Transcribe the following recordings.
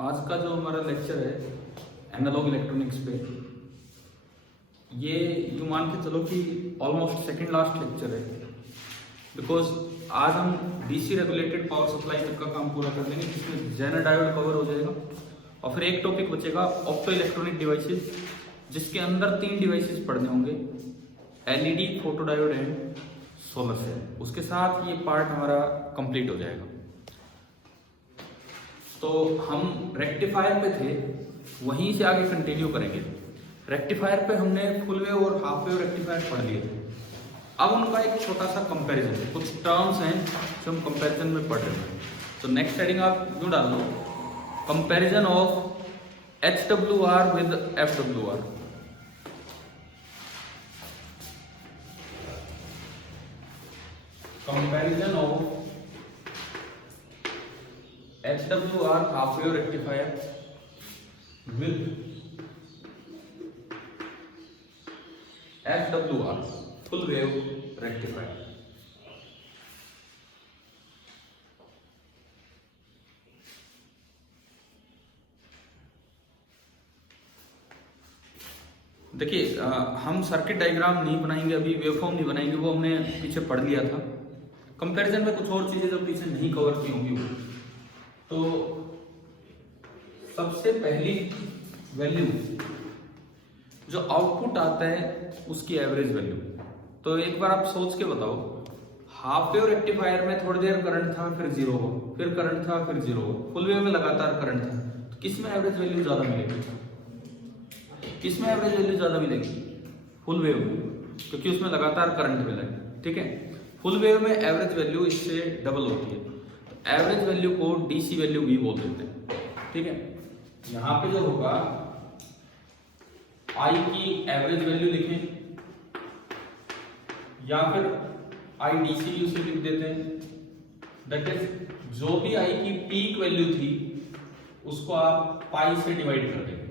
आज का जो हमारा लेक्चर है एनालॉग इलेक्ट्रॉनिक्स पे, ये यूँ मान के चलो कि ऑलमोस्ट सेकंड लास्ट लेक्चर है। बिकॉज आज हम डीसी रेगुलेटेड पावर सप्लाई तक का काम पूरा कर लेंगे, जिसमें जेनर डायोड कवर हो जाएगा और फिर एक टॉपिक बचेगा ऑप्टो इलेक्ट्रॉनिक डिवाइसेस, जिसके अंदर 3 डिवाइसेस पढ़ने होंगे, LED, photo diode and solar cell. उसके साथ ये पार्ट हमारा कंप्लीट हो जाएगा। तो हम रेक्टिफायर पे थे, वहीं से आगे कंटिन्यू करेंगे। रेक्टिफायर पे हमने फुल वेव और हाफ वेव रेक्टिफायर पढ़ लिए थे। अब उनका एक छोटा सा कंपैरिजन है, कुछ टर्म्स हैं जो हम कंपैरिजन में पढ़ रहे हैं। तो नेक्स्ट हेडिंग आप यूँ डाल लो, comparison of HWR with FWR। Comparison of HWR half wave rectifier with FWR full wave rectifier. देखिए, हम सर्किट डायग्राम नहीं बनाएंगे अभी, वेवफॉर्म नहीं बनाएंगे, वो हमने पीछे पढ़ लिया था। कंपैरिजन में कुछ और चीजें जो पीछे नहीं कवर की होंगी। तो सबसे पहली वैल्यू जो आउटपुट आता है उसकी एवरेज वैल्यू। तो एक बार आप सोच के बताओ, हाफ वेव रेक्टिफायर में थोड़ी देर करंट था, फिर जीरो हो, फिर करंट था, फिर जीरो हो। फुल वेव में लगातार करंट था, तो किस में एवरेज वैल्यू ज्यादा मिलेगी? किस में एवरेज वैल्यू ज्यादा मिलेगी? फुल वेव में, क्योंकि उसमें लगातार करंट मिलेगा। ठीक है, फुल वेव में एवरेज वैल्यू इससे डबल होती है। तो एवरेज वैल्यू को डीसी वैल्यू भी बोल देते हैं। ठीक है, यहां पे जो होगा, आई की एवरेज वैल्यू लिखें या फिर आई डीसी भी उसे लिख देते हैं। दैट इज, जो भी आई की पीक वैल्यू थी उसको आप पाई से डिवाइड कर देंगे।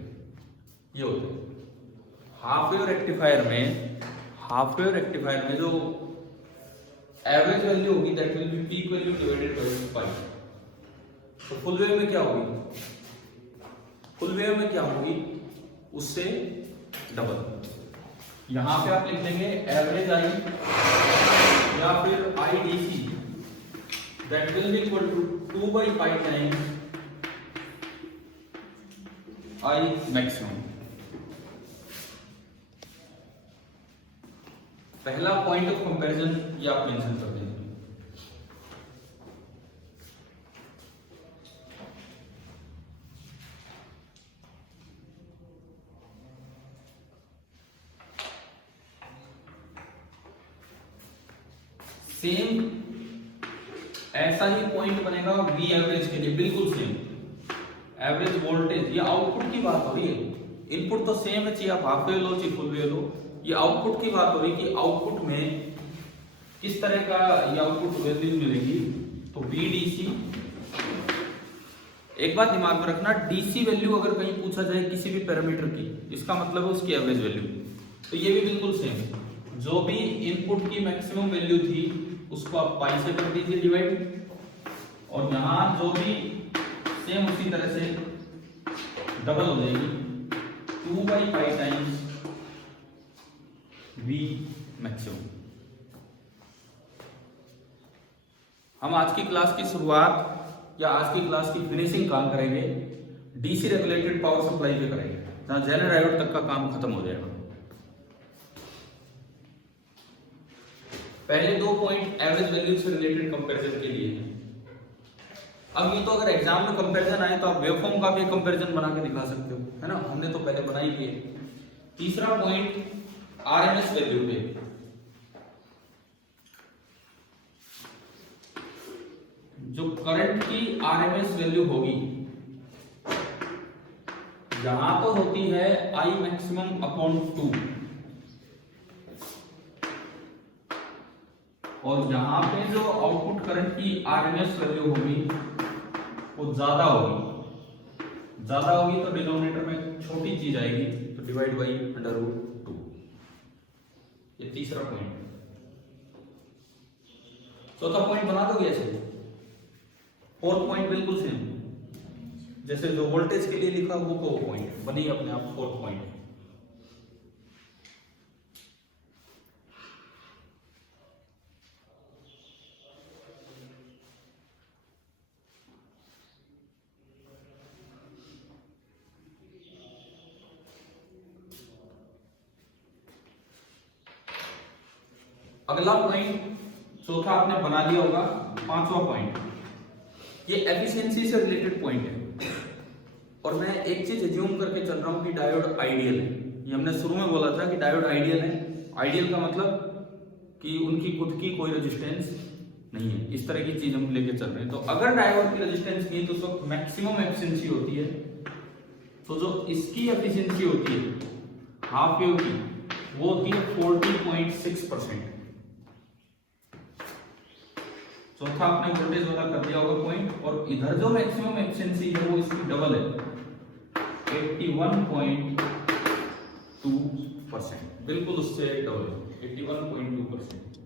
ये होता है हाफ वेव रेक्टिफायर में। हाफ वेव रेक्टिफायर में जो एवरेज वैल्यू होगी that will B peak value divided by pi. तो फुल वेव में क्या होगी? फुल वेव में क्या होगी? उससे डबल। यहां पे आप लिख देंगे एवरेज आई या फिर I DC that will be equal to 2 by pi times I maximum. पहला पॉइंट ऑफ कंपैरिजन ये आप मेंशन कर देंगे। सेम ऐसा ही पॉइंट बनेगा वी एवरेज के लिए, बिल्कुल सेम। एवरेज वोल्टेज, ये आउटपुट की बात हो रही है। इनपुट तो सेम है, चाहे आप हाफ वेव लो चाहे फुल वेव लो। ये आउटपुट की बात हो रही है कि आउटपुट में किस तरह का ये आउटपुट वैल्यू मिलेगी। तो VDC, एक बात दिमाग में रखना, डीसी वैल्यू अगर कहीं पूछा जाए किसी भी पैरामीटर की, इसका मतलब है उसकी एवरेज वैल्यू। तो ये भी बिल्कुल सेम है। जो भी इनपुट की मैक्सिमम वैल्यू थी उसको आप पाई से कर दीजिए डिवाइड, और यहां जो भी सेम उसी तरह से डबल हो जाएगी, 2 by pi times we maximum. हम आज की क्लास की शुरुआत या आज की क्लास की फिनिशिंग काम करेंगे डीसी रेगुलेटेड पावर सप्लाई पे करेंगे, जहां जेनर डायोड तक का काम खत्म हो जाएगा। पहले 2 पॉइंट एवरेज वैल्यू से रिलेटेड कंपैरिजन के लिए हैं। अब ये तो अगर एग्जाम में कंपैरिजन आए तो आप वेवफॉर्म का भी कंपैरिजन बना के दिखा सकते हो, है ना? हमने तो पहले बना ही किए। तीसरा पॉइंट आरएमएस वैल्यू पे। जो करंट की आरएमएस वैल्यू होगी, यहां तो होती है आई मैक्सिमम अपॉन 2, और यहां पे जो आउटपुट करंट की आरएमएस वैल्यू होगी वो ज्यादा होगी। ज्यादा होगी तो डिनोमिनेटर में छोटी चीज आएगी, तो डिवाइड बाई √2। ये तीसरा पॉइंट। चौथा पॉइंट बना दोगे ऐसे? फोर्थ पॉइंट बिल्कुल सेम। जैसे जो वोल्टेज के लिए लिखा वो पॉइंट बनी अपने आप फोर्थ पॉइंट। अगला पॉइंट चौथा आपने बना लिया होगा, पांचवा पॉइंट, ये एफिशिएंसी से रिलेटेड पॉइंट है। और मैं एक चीज एज्यूम करके चल रहा हूं कि डायोड आइडियल है। ये हमने शुरू में बोला था कि डायोड आइडियल है। आइडियल का मतलब कि उनकी खुद की कोई रेजिस्टेंस नहीं है, इस तरह की चीज हम लेके चल रहे हैं। तो अगर डायोड की रेजिस्टेंस नहीं है तो उस वक्त मैक्सिमम एफिशिएंसी होती है। तो जो इसकी एफिशिएंसी होती है हाफ वेव की, वो होती है 40.6%। चौथा आपने वोल्टेज वाला कर दिया होगा पॉइंट, और इधर जो मैक्सिमम एफिशिएंसी है वो इसकी डबल है, 81.2%, बिल्कुल उससे डबल है, 81.2%।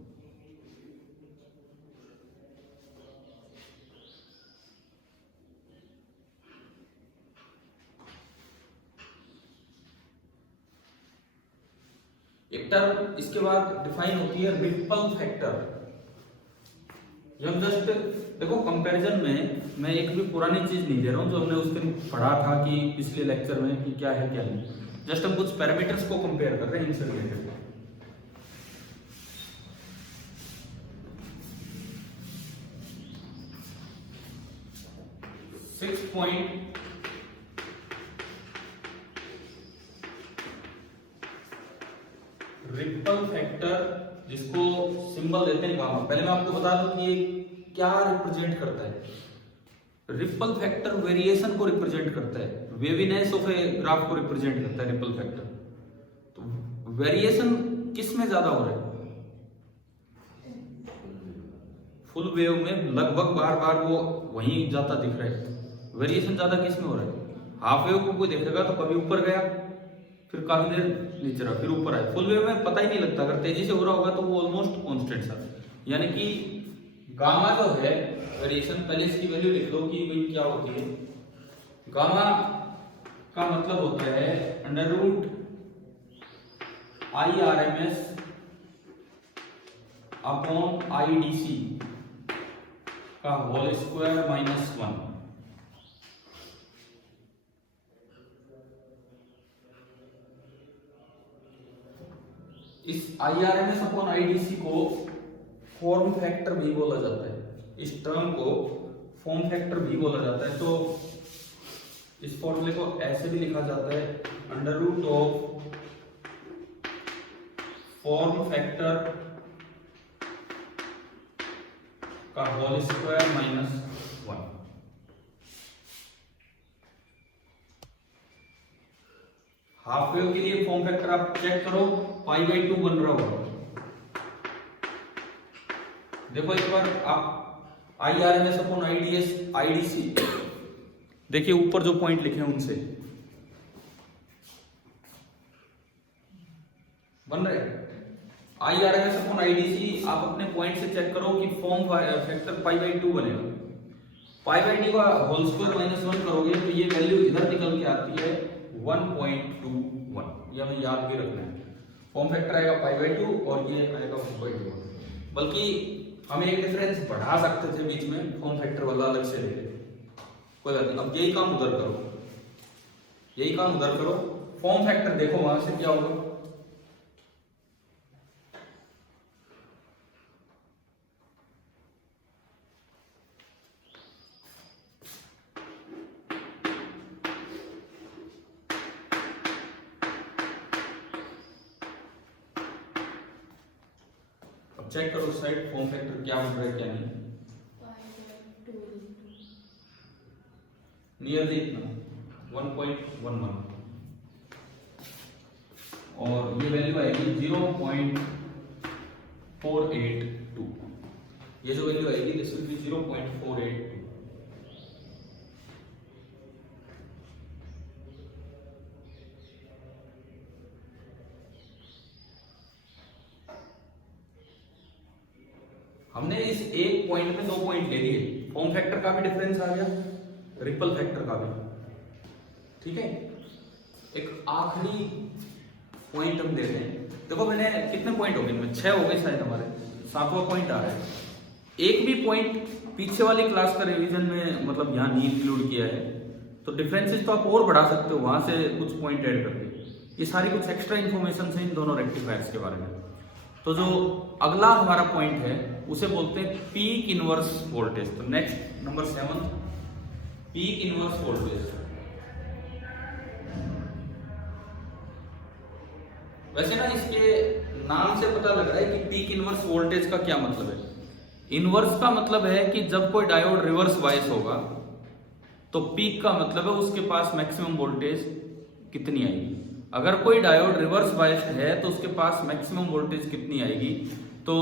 एक टर्म इसके बाद डिफाइन होती है रिपल फैक्टर। हम जस्ट देखो कंपैरिजन में मैं एक भी पुरानी चीज नहीं दे रहा हूं जो हमने उस दिन पढ़ा था कि पिछले लेक्चर में कि क्या है क्या नहीं। जस्ट हम कुछ पैरामीटर्स को कंपेयर कर रहे हैं इनसे रिलेटेड। रिपल फैक्टर, जिसको सिंबल देते हैं गामा। पहले मैं आपको बता दूं कि ये क्या रिप्रेजेंट करता है। रिपल फैक्टर वेरिएशन को रिप्रेजेंट करता है, वेवीनेस ऑफ ए ग्राफ को रिप्रेजेंट करता है रिपल फैक्टर। तो वेरिएशन किस में ज्यादा हो रहा है? फुल वेव में लगभग बार बार वो वहीं जाता दिख रहा है। वेरिएशन ज्यादा किस में हो रहा है? हाफ वेव को कोई देखेगा तो कभी ऊपर गया, फिर काफी देर नीचे रहा, फिर ऊपर आया। फुल वेव में पता ही नहीं लगता, अगर तेजी से हो रहा होगा तो वो ऑलमोस्ट कांस्टेंट सा। यानी कि गामा जो है वेरिएशन, पहले इसकी वैल्यू लिख लो कि भाई क्या होती है। गामा का मतलब होता है under root IRMS upon IDC का होल स्क्वायर -1। इस IRMS अपॉन IDC को फॉर्म फैक्टर भी बोला जाता है। इस टर्म को फॉर्म फैक्टर भी बोला जाता है। तो इस फॉर्मूले को ऐसे भी लिखा जाता है, under root of form factor का होल स्क्वायर -1। हाफ वेव के लिए फॉर्म फैक्टर आप चेक करो, π/2 बन रहा होगा। देखो एक बार आप IRMS अपॉन IDC देखिए, ऊपर जो पॉइंट लिखे हैं उनसे बन रहे हैं। IRMS अपॉन IDC आप अपने पॉइंट से चेक करो कि फॉर्म फैक्टर π/2 बनेगा। π/2 का होल स्क्वायर -1 करोगे तो ये वैल्यू इधर निकल के आती है 1.21। ये हमें याद भी रखना है। फॉर्म फैक्टर आएगा π/2 और ये आएगा 1.21। बल्कि हम एक डिफरेंस बढ़ा सकते थे बीच में, फॉर्म फैक्टर वाला अलग से ले, कोई बात नहीं। अब यही काम उधर करो, यही काम उधर करो। फॉर्म फैक्टर देखो वहां से क्या होगा। चेक करो साइड फॉर्म फैक्टर क्या बन रहा है क्या नहीं। नियरली इतना 1.11 और ये वैल्यू आएगी 0.482। ये जो वैल्यू आएगी दिस विल बी 0.482। हमने इस एक पॉइंट में 2 पॉइंट ले लिए, फॉर्म फैक्टर का भी डिफरेंस आ गया रिपल फैक्टर का भी। ठीक है, एक आखिरी पॉइंट हम देते हैं। देखो मैंने कितने पॉइंट हो गए इनमें, 6 हो गए शायद, हमारे 7वां पॉइंट आ रहा है। एक भी पॉइंट पीछे वाली क्लास का रिवीजन में मतलब यहाँ नहीं इंक्लूड किया है, तो डिफरेंसेस तो आप और बढ़ा सकते हो वहां से कुछ पॉइंट ऐड करके। ये सारी कुछ एक्स्ट्रा इन्फॉर्मेशन है इन दोनों रेक्टिफायर्स के बारे में। तो जो अगला हमारा पॉइंट है उसे बोलते हैं पीक इनवर्स वोल्टेज। तो next number 7, peak inverse voltage. वैसे ना इसके नाम से पता लग रहा है कि पीक इनवर्स वोल्टेज का क्या मतलब है। इनवर्स का मतलब है कि जब कोई डायोड रिवर्स बायस होगा तो पीक का मतलब है उसके पास मैक्सिमम वोल्टेज कितनी आएगी। अगर कोई डायोड रिवर्स बायस्ड है तो उसके पास मैक्सिमम वोल्टेज कितनी आएगी। तो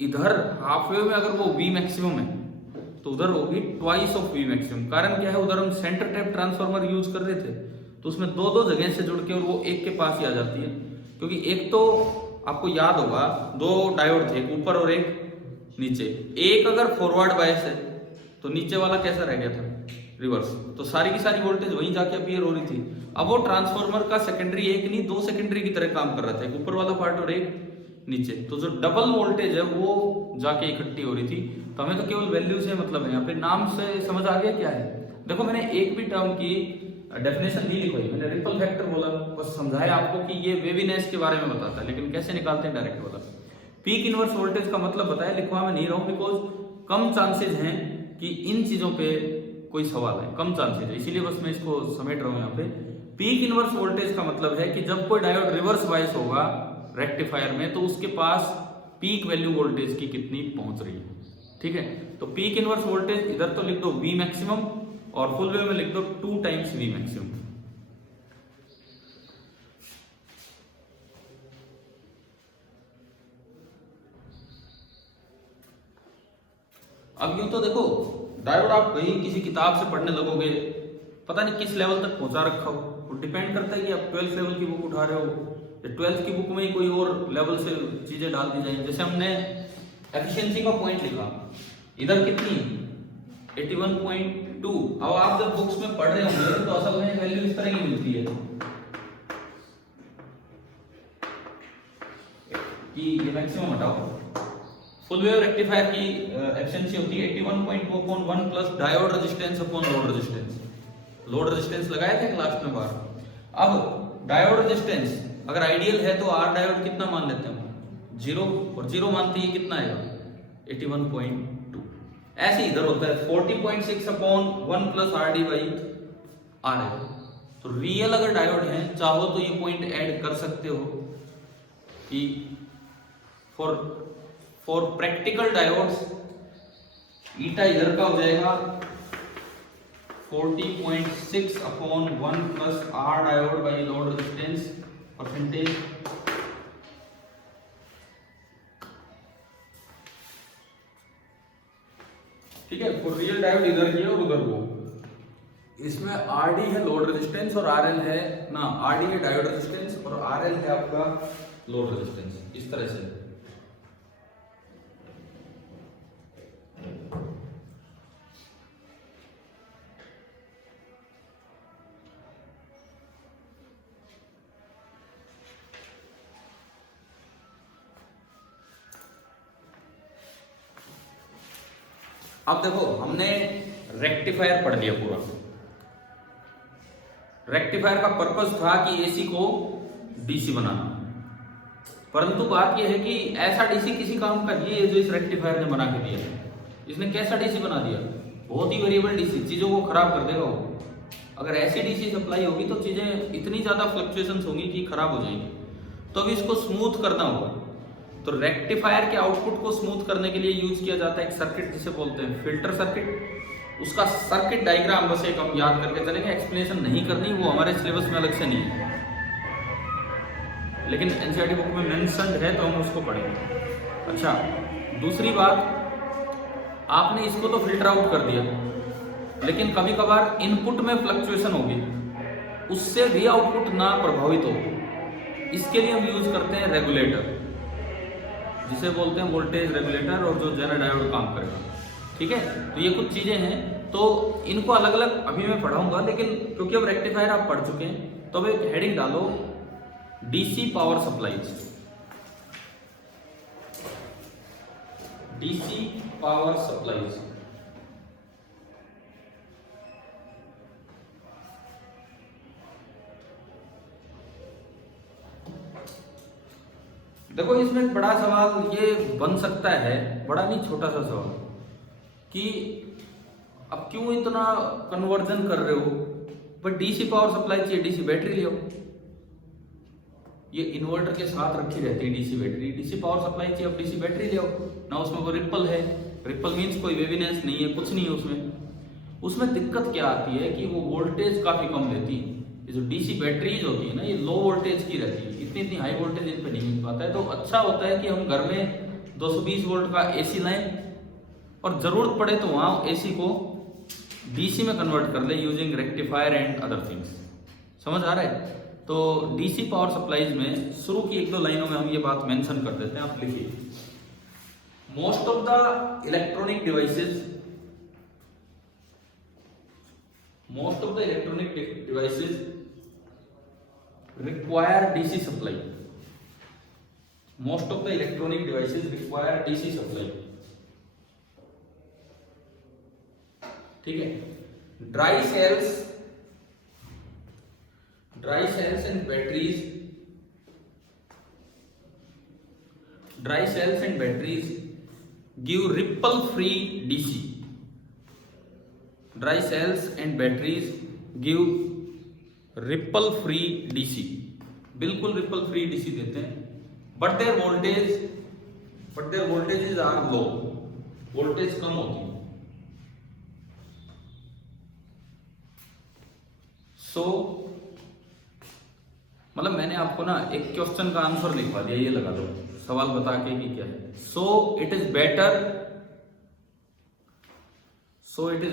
इधर हाफ वेव में अगर वो V मैक्सिमम है तो उधर होगी ट्वाइस ऑफ V मैक्सिमम। कारण क्या है, उधर हम सेंटर टैप ट्रांसफार्मर यूज कर रहे थे तो उसमें दो जगह से जुड़ के और वो एक के पास ही आ जाती है। क्योंकि एक तो आपको याद होगा 2 डायोड थे, ऊपर और एक नीचे। एक अगर फॉरवर्ड बायस है तो नीचे वाला कैसा रह गया था, रिवर्स। तो सारी की सारी वोल्टेज वहीं जाके अपीयर हो रही थी। अब वो ट्रांसफार्मर का सेकेंडरी एक नहीं 2 सेकेंडरी की तरह काम कर रहा था, एक ऊपर वाला पार्ट और एक नीचे। तो जो डबल वोल्टेज है वो जाके इकट्ठी हो रही थी। तो हमें तो केवल वैल्यू से मतलब है, यहाँ पे नाम से समझ आ गया क्या है। देखो मैंने एक भी टर्म की डेफिनेशन नहीं लिखवाई, मैंने रिपल फैक्टर बोला, बस समझाया आपको कि ये वेवीनेस के बारे में बताता है, लेकिन कैसे निकालते हैं डायरेक्ट बोला। पीक इनवर्स वोल्टेज का मतलब बताया, लिखवा में नहीं रहा हूं बिकॉज कम चांसेज हैं कि इन चीजों पे कोई सवाल है, कम चांसेज है, इसीलिए बस मैं इसको समेट रहा हूं यहाँ पे। पीक इनवर्स वोल्टेज का मतलब है कि जब कोई डायोड रिवर्स बायस होगा रेक्टिफायर में तो उसके पास पीक वैल्यू वोल्टेज की कितनी पहुंच रही है। ठीक है, तो पीक इनवर्स वोल्टेज इधर तो लिख दो V मैक्सिमम और फुल वेव में लिख दो 2 टाइम्स V मैक्सिमम। अब यूं तो देखो डायोड आप कहीं किसी किताब से पढ़ने लगोगे, पता नहीं किस लेवल तक पहुंचा रखा हो, वो डिपेंड करता है कि आप 12th लेवल की बुक उठा रहे हो या 12th की बुक में ही कोई और लेवल से चीजें डाल दी जाएंगी। जैसे हमने एफिशिएंसी का पॉइंट लिखा, इधर कितनी 81.2। अब आप जब बुक्स में पढ़ रहे होंगे तो असल में वैल्यू इस तरह की मिलती है कि ये मैक्सिमम हटाओ। फुल वेव रेक्टिफायर की एफिशिएंसी होती है 81.2 upon 1 plus diode resistance upon load resistance. Load resistance लगाया था क्लास में बाहर। अब डायोड रेजिस्टेंस अगर आइडियल है तो आर डायोड कितना मान लेते हैं, 0, और 0 मानते ही कितना आएगा 81.2। ऐसे इधर होता है 40.6 upon 1 plus R D by R है। तो रियल अगर डायोड है चाहो तो ये पॉइंट ऐड कर सकते हो कि फॉर प्रैक्टिकल डायोड्स ईटा इधर का हो जाएगा 40.6 upon 1 plus R diode by load resistance percentage. ठीक है, फॉर रियल डायोड इधर की है और उधर वो। इसमें आरडी है लोड रेजिस्टेंस और आरएल है ना, आरडी है डायोड रेजिस्टेंस और आरएल है आपका लोड रेजिस्टेंस। इस तरह से अब देखो हमने रेक्टिफायर पढ़ लिया पूरा। रेक्टिफायर का पर्पस था कि एसी को डीसी बनाना, परंतु बात यह है कि ऐसा डीसी किसी काम का नहीं है जो इस रेक्टिफायर ने बना के दिया है। इसने कैसा डीसी बना दिया, बहुत ही वेरिएबल डीसी, चीजों को खराब कर देगा वो। अगर ऐसी डीसी सप्लाई होगी तो चीजें इतनी ज्यादा फ्लक्चुएशंस होंगी कि खराब हो जाएंगी। तो अब इसको स्मूथ करना होगा। तो रेक्टिफायर के आउटपुट को स्मूथ करने के लिए यूज किया जाता है एक सर्किट जिसे बोलते हैं फिल्टर सर्किट। उसका सर्किट डायग्राम बस एक हम याद करके चलेंगे, एक्सप्लेनेशन नहीं करनी, वो हमारे सिलेबस में अलग से नहीं है, लेकिन एनसीईआरटी बुक में मेंशन्ड है तो हम उसको पढ़ेंगे। अच्छा, दूसरी बात, आपने इसको तो फिल्टर आउट कर दिया, लेकिन कभी कभार इनपुट में फ्लक्चुएशन होगी, उससे भी आउटपुट ना प्रभावित हो, इसके लिए हम यूज करते हैं रेगुलेटर, जिसे बोलते हैं वोल्टेज रेगुलेटर, और जो जेनर डायोड काम करेगा। ठीक है, तो ये कुछ चीजें हैं तो इनको अलग अलग अभी मैं पढ़ाऊंगा, लेकिन क्योंकि अब रेक्टिफायर आप पढ़ चुके हैं तो अब एक हेडिंग डालो DC power supplies. DC power supplies. देखो इसमें एक बड़ा सवाल ये बन सकता है, बड़ा नहीं छोटा सा सवाल, कि अब क्यों इतना कन्वर्जन कर रहे हो, पर डीसी पावर सप्लाई चाहिए, डीसी बैटरी ले आओ। ये इन्वर्टर के साथ रखी रहती है DC battery, DC power supply चाहिए, अब डीसी बैटरी ले आओ ना। उसमें कोई रिपल है, रिपल मीन्स कोई वेविनेस नहीं है, कुछ नहीं है उसमें। उसमें दिक्कत क्या आती है कि वो वोल्टेज काफी कम देती है। ये जो डीसी बैटरीज होती है ना, ये लो वोल्टेज की रहती है, इतनी हाई वोल्टेज इन पे नहीं मिल पाता है। तो अच्छा होता है कि हम घर में 220 वोल्ट का एसी लाएं और जरूरत पड़े तो वहां एसी को डीसी में कन्वर्ट कर ले using rectifier and other things. समझ आ रहा है? तो डीसी पावर सप्लाईज में शुरू की 1-2 लाइनों में हम ये बात मेंशन कर देते हैं, आप लिखिए। Most of the electronic devices, most of the electronic devices require DC supply. Most of the electronic devices require DC supply. ठीक है? Dry cells and batteries give ripple free DC. Dry cells and batteries give ripple free DC, बिल्कुल ripple free DC देते हैं, but their voltages are low, voltage कम होती है। सो मतलब मैंने आपको ना एक क्वेश्चन का आंसर लिखवा दिया, ये लगा दो सवाल बता के कि क्या है। So it is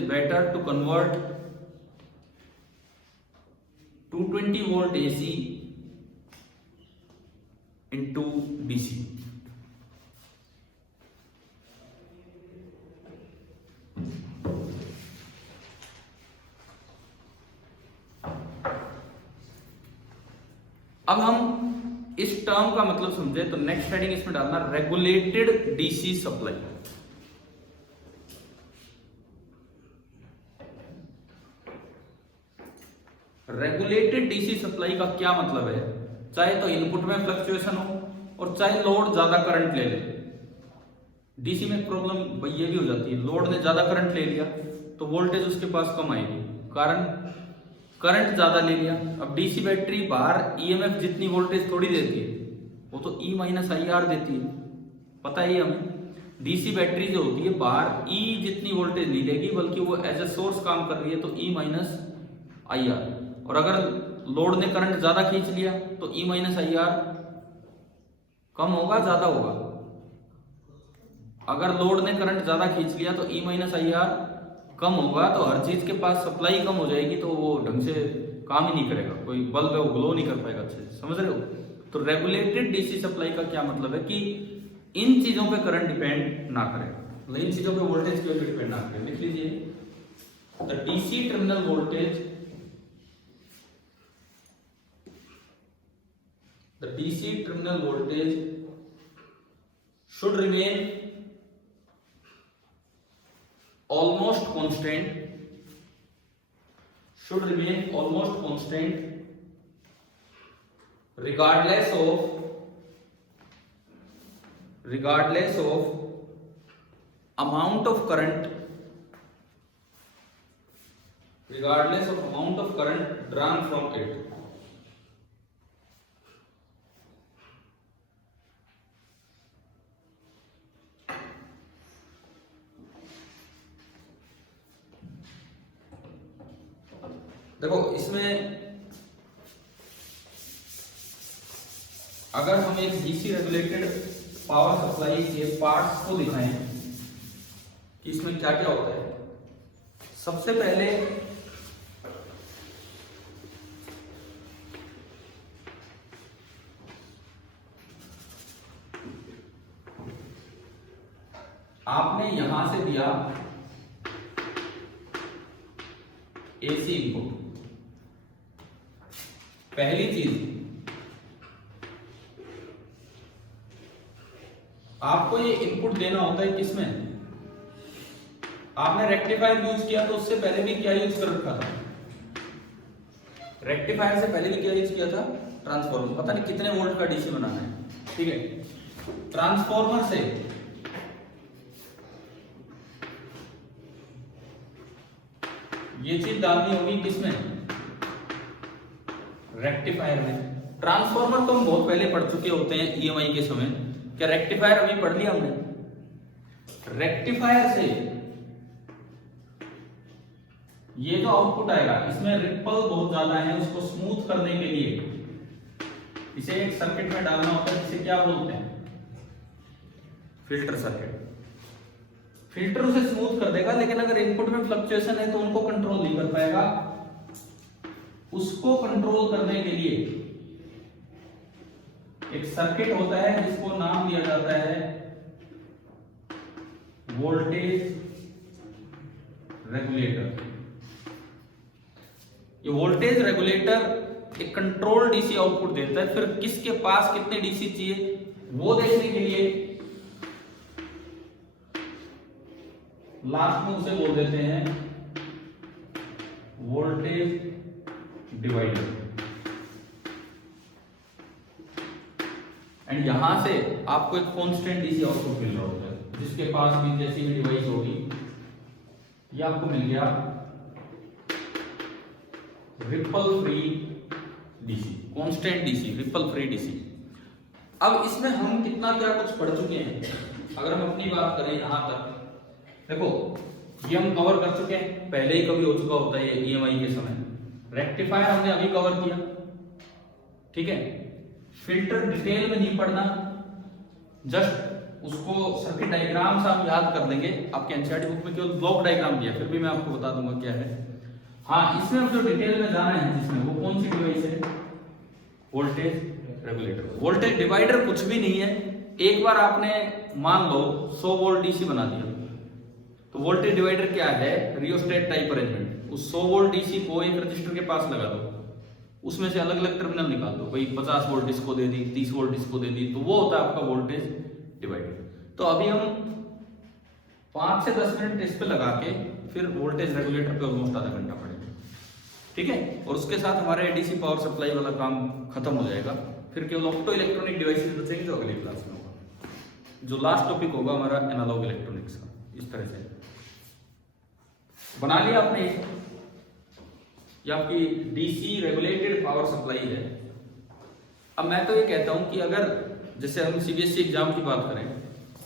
better to convert 220 volt AC into DC. अब हम इस टर्म का मतलब समझे तो नेक्स्ट हेडिंग इसमें डालना regulated DC supply. Regulated DC supply का क्या मतलब है? चाहे तो इनपुट में फ्लक्चुएशन हो और चाहे लोड ज्यादा करंट ले ले। डीसी में प्रॉब्लम ये भी हो जाती है, लोड ने ज्यादा करंट ले लिया तो वोल्टेज उसके पास कम आएगी, कारण करंट ज्यादा ले लिया। अब डीसी बैटरी बाहर ईएमएफ जितनी वोल्टेज थोड़ी देती है, वो तो ई माइनस आई आर देती है, पता ही हमें। डीसी बैटरी जो होती है बाहर ई जितनी वोल्टेज नहीं देगी, बल्कि वो एज ए सोर्स काम कर रही है, तो ई माइनस आई आर। और अगर लोड ने करंट ज्यादा खींच लिया तो ई माइनस आई आर कम होगा ज्यादा होगा? अगर लोड ने करंट ज्यादा खींच लिया तो ई माइनस आई आर कम होगा, तो हर चीज के पास सप्लाई कम हो जाएगी, तो वो ढंग से काम ही नहीं करेगा, कोई बल्ब है वो ग्लो नहीं कर पाएगा अच्छे से। समझ रहे हो? तो रेगुलेटेड डीसी सप्लाई का क्या मतलब है कि इन चीजों पे करंट डिपेंड ना करे, मतलब इन चीजों पे वोल्टेज की वजह डिपेंड ना करे। लिख लीजिए the DC terminal voltage, the DC terminal voltage should remain almost constant regardless of amount of current drawn from it. देखो इसमें अगर हम एक डीसी रेगुलेटेड पावर सप्लाई के पार्ट्स को दिखाएं कि इसमें क्या क्या होता है। सबसे पहले आपने यहां से दिया एसी इनपुट। पहली चीज, आपको ये इनपुट देना होता है किसमें? आपने रेक्टिफायर यूज किया तो उससे पहले भी क्या यूज कर रखा था? रेक्टिफायर से पहले भी क्या यूज किया था? ट्रांसफॉर्मर। पता नहीं कितने वोल्ट का डीसी बनाना है, ठीक है। ट्रांसफॉर्मर से ये चीज डालनी होगी किसमें? रेक्टिफायर में। ट्रांसफॉर्मर तो हम बहुत पहले पढ़ चुके होते हैं ईएमआई के समय। क्या रेक्टिफायर अभी पढ़ लिया हमने? रेक्टिफायर से ये जो आउटपुट आएगा, इसमें रिपल बहुत ज्यादा है, उसको स्मूथ करने के लिए इसे एक सर्किट में डालना होता है, जिसे क्या बोलते हैं? Filter circuit. फिल्टर उसे स्मूथ कर देगा, लेकिन अगर इनपुट में फ्लक्चुएशन है तो उनको कंट्रोल नहीं कर पाएगा। उसको कंट्रोल करने के लिए एक सर्किट होता है जिसको नाम दिया जाता है वोल्टेज रेगुलेटर। ये वोल्टेज रेगुलेटर एक कंट्रोल डीसी आउटपुट देता है। फिर किसके पास कितने डीसी चाहिए वो देखने के लिए लास्ट में उसे बोल देते हैं वोल्टेज डिवाइडर। एंड यहां से आपको एक कांस्टेंट डीसी आउटपुट मिल रहा होता है, जिसके पास भी जैसी भी डिवाइस होगी, ये आपको मिल गया ripple free DC, constant DC, ripple free DC. अब इसमें हम कितना क्या कुछ पढ़ चुके हैं। अगर हम अपनी बात करें यहां तक, देखो ये हम कवर कर चुके हैं, पहले ही कभी हो चुका होता है ईएमआई के समय। रेक्टिफायर हमने अभी कवर किया, ठीक है। फिल्टर डिटेल में नहीं पढ़ना, जस्ट उसको सर्किट डायग्राम से हम याद कर लेंगे। आपके एनसीईआरटी बुक में केवल ब्लॉक डायग्राम दिया, फिर भी मैं आपको बता दूंगा क्या है। हाँ, इसमें हम जो डिटेल में जाना है जिसमें, वो कौन सी डिवाइस है? Voltage regulator. वोल्टेज डिवाइडर कुछ भी नहीं है। एक बार आपने मान लो 100 वोल्ट डीसी बना दिया, तो वोल्टेज डिवाइडर क्या है? Rheostat type arrangement. उस 100 वोल्ट डीसी को एक रजिस्टर के पास लगा दो, उसमें से अलग अलग टर्मिनल निकाल दो, भाई 50 वोल्ट इसको दे दी, 30 वोल्ट इसको दे दी, तो वो होता है आपका वोल्टेज डिवाइडर। तो अभी हम 5 से 10 मिनट इस पे लगा के फिर वोल्टेज रेगुलेटर पे ऑलमोस्ट आधा घंटा पड़ेगा, ठीक है। और उसके साथ हमारा एडीसी पावर सप्लाई वाला काम खत्म हो जाएगा। फिर केवल ऑप्टो इलेक्ट्रॉनिक डिवाइसेस बचेंगे, जो अगली क्लास में होगा। जो लास्ट टॉपिक होगा हमारा एनालॉग इलेक्ट्रॉनिक्स का। इस तरह से बना लिया आपने। ये आपकी डीसी रेगुलेटेड पावर सप्लाई है। अब मैं तो ये कहता हूं कि अगर जैसे हम सीबीएसई एग्जाम की बात करें,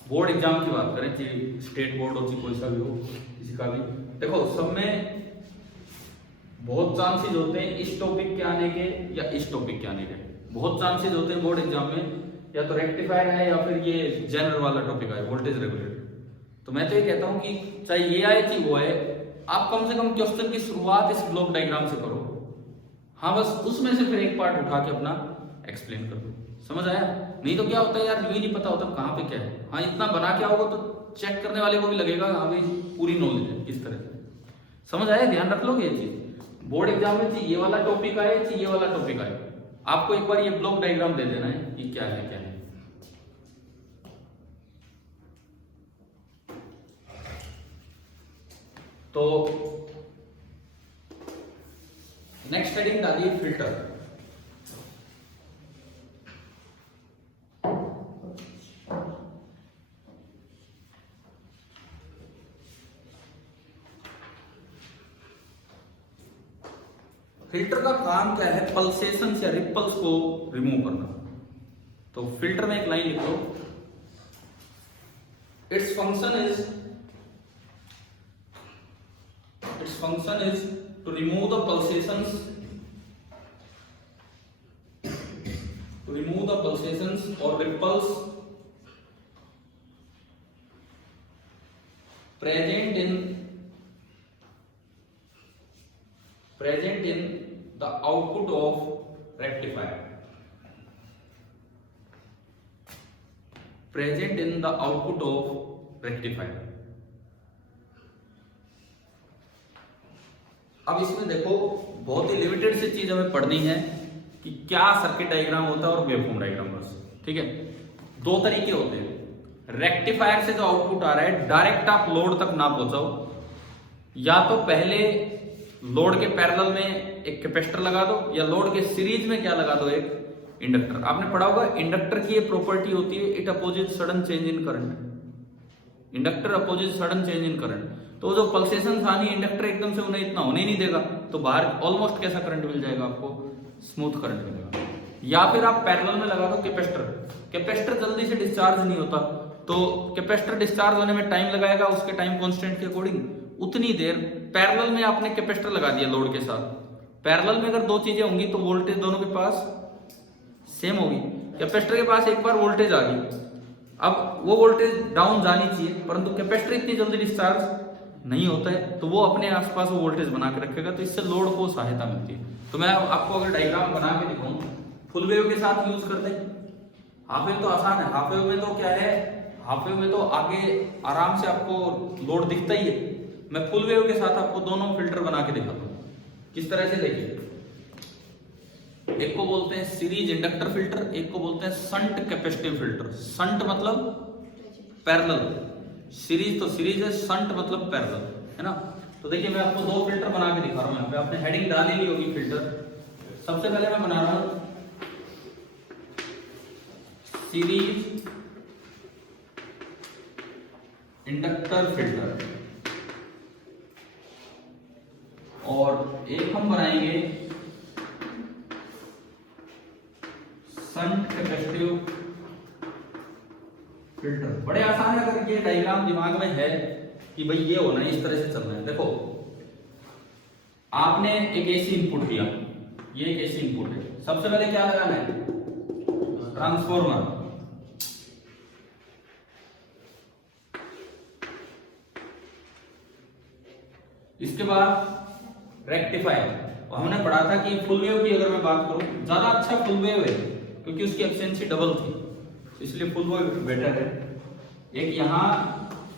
बोर्ड एग्जाम की बात करें, चाहे स्टेट बोर्ड हो चाहे कोई सा भी हो, किसी का भी, देखो सब में बहुत चांसेस होते हैं इस टॉपिक के आने के या इस टॉपिक के आने के। बहुत चांसेस होते हैं बोर्ड एग्जाम में या तो रेक्टिफायर है या फिर ये जनरल वाला टॉपिक है वोल्टेज रेगुलेटर। तो मैं तो ये कहता हूं कि चाहे ये आए कि वो है, आप कम से कम क्वेश्चन की शुरुआत इस ब्लॉक डायग्राम से करो। हाँ, बस उसमें से फिर एक पार्ट उठा के अपना एक्सप्लेन कर दो। समझ आया? नहीं तो क्या होता है यार, ये नहीं पता होता कहाँ पे क्या है। हाँ, इतना बना क्या होगा तो चेक करने वाले को भी लगेगा हाँ भाई पूरी नॉलेज है। इस तरह से समझ आया? ध्यान रख लोगे ये चीज। बोर्ड एग्जाम में चाहिए ये वाला टॉपिक आए, चाहिए ये वाला टॉपिक आए, आपको एक बार ये ब्लॉक डायग्राम दे देना है कि क्या है क्या है। तो नेक्स्ट हेडिंग डालिए फिल्टर। फिल्टर का काम क्या है? पल्सेशन या रिपल्स को रिमूव करना। तो फिल्टर में एक लाइन लिखो, its function is to remove the pulsations or ripples present in the output of rectifier. Present in the output of rectifier. अब इसमें देखो बहुत ही लिमिटेड सी चीज हमें पढ़नी है कि क्या सर्किट डायग्राम होता है और वेवफॉर्म डायग्राम, बस। ठीक है, दो तरीके होते हैं। रेक्टिफायर से जो आउटपुट आ रहा है डायरेक्ट आप लोड तक ना पहुंचाओ, या तो पहले लोड के पैरेलल में एक कैपेसिटर लगा दो, या लोड के सीरीज में क्या लगा दो, एक इंडक्टर। आपने पढ़ा होगा इंडक्टर की ये प्रॉपर्टी होती है, it opposite sudden change in current. Inductor opposite sudden change in current. तो जो पल्सेशन आनी इंडक्टर एकदम से उन्हें इतना होने ही नहीं देगा, तो बाहर ऑलमोस्ट कैसा करंट मिल जाएगा आपको, स्मूथ करंट मिलेगा। या फिर आप पैरेलल में लगा दो कैपेसिटर। कैपेसिटर जल्दी से डिस्चार्ज नहीं होता, तो कैपेसिटर डिस्चार्ज होने में टाइम लगाएगा, उसके टाइम कांस्टेंट के अकॉर्डिंग उतनी देर पैरेलल में आपने कैपेसिटर लगा दिया लोड के साथ। पैरेलल में अगर दो चीजें होंगी तो वोल्टेज दोनों के पास सेम होगी। कैपेसिटर के पास एक बार वोल्टेज आ गई, अब वो वोल्टेज डाउन जानी चाहिए, परंतु कैपेसिटर इतनी जल्दी डिस्चार्ज नहीं होता है, तो वो अपने आसपास वो वोल्टेज बना के रखेगा, तो इससे लोड को सहायता मिलती है। तो मैं आपको अगर डायग्राम बना के दिखाऊं, फुल वेव के साथ यूज करते हैं। हाफ वेव तो आसान है, हाफ वेव में तो क्या है, हाफ वेव में तो आगे आराम से आपको लोड दिखता ही है। मैं फुल वेव के साथ आपको दोनों फिल्टर बना के दिखाता हूँ किस तरह से। देखिए, एक को बोलते हैं सीरीज इंडक्टर फिल्टर, एक को बोलते हैं संट कैपेसिटिव फिल्टर। संट मतलब पैरेलल, सीरीज तो सीरीज है, संट मतलब पैरेलल, है ना। तो देखिए मैं आपको दो फिल्टर बना के दिखा रहा हूं। यहाँ पे आपने हेडिंग डाली ली होगी फिल्टर। सबसे पहले मैं बना रहा हूं सीरीज इंडक्टर फिल्टर, और एक हम बनाएंगे संट कैपेसिटिव फिल्टर। बड़े आसान है, अगर ये डायग्राम दिमाग में है कि भाई ये होना है, इस तरह से चलना है। देखो आपने एक एसी इनपुट दिया, ये एक एसी इनपुट है। सबसे पहले क्या लगाना है, ट्रांसफॉर्मर। इसके बाद रेक्टिफायर। और हमने पढ़ा था कि फुल वेव की अगर मैं बात करूं, ज्यादा अच्छा फुल वेव है क्योंकि उसकी एफिशिएंसी डबल थी, इसलिए फुल वेव बेटर है। एक यहां,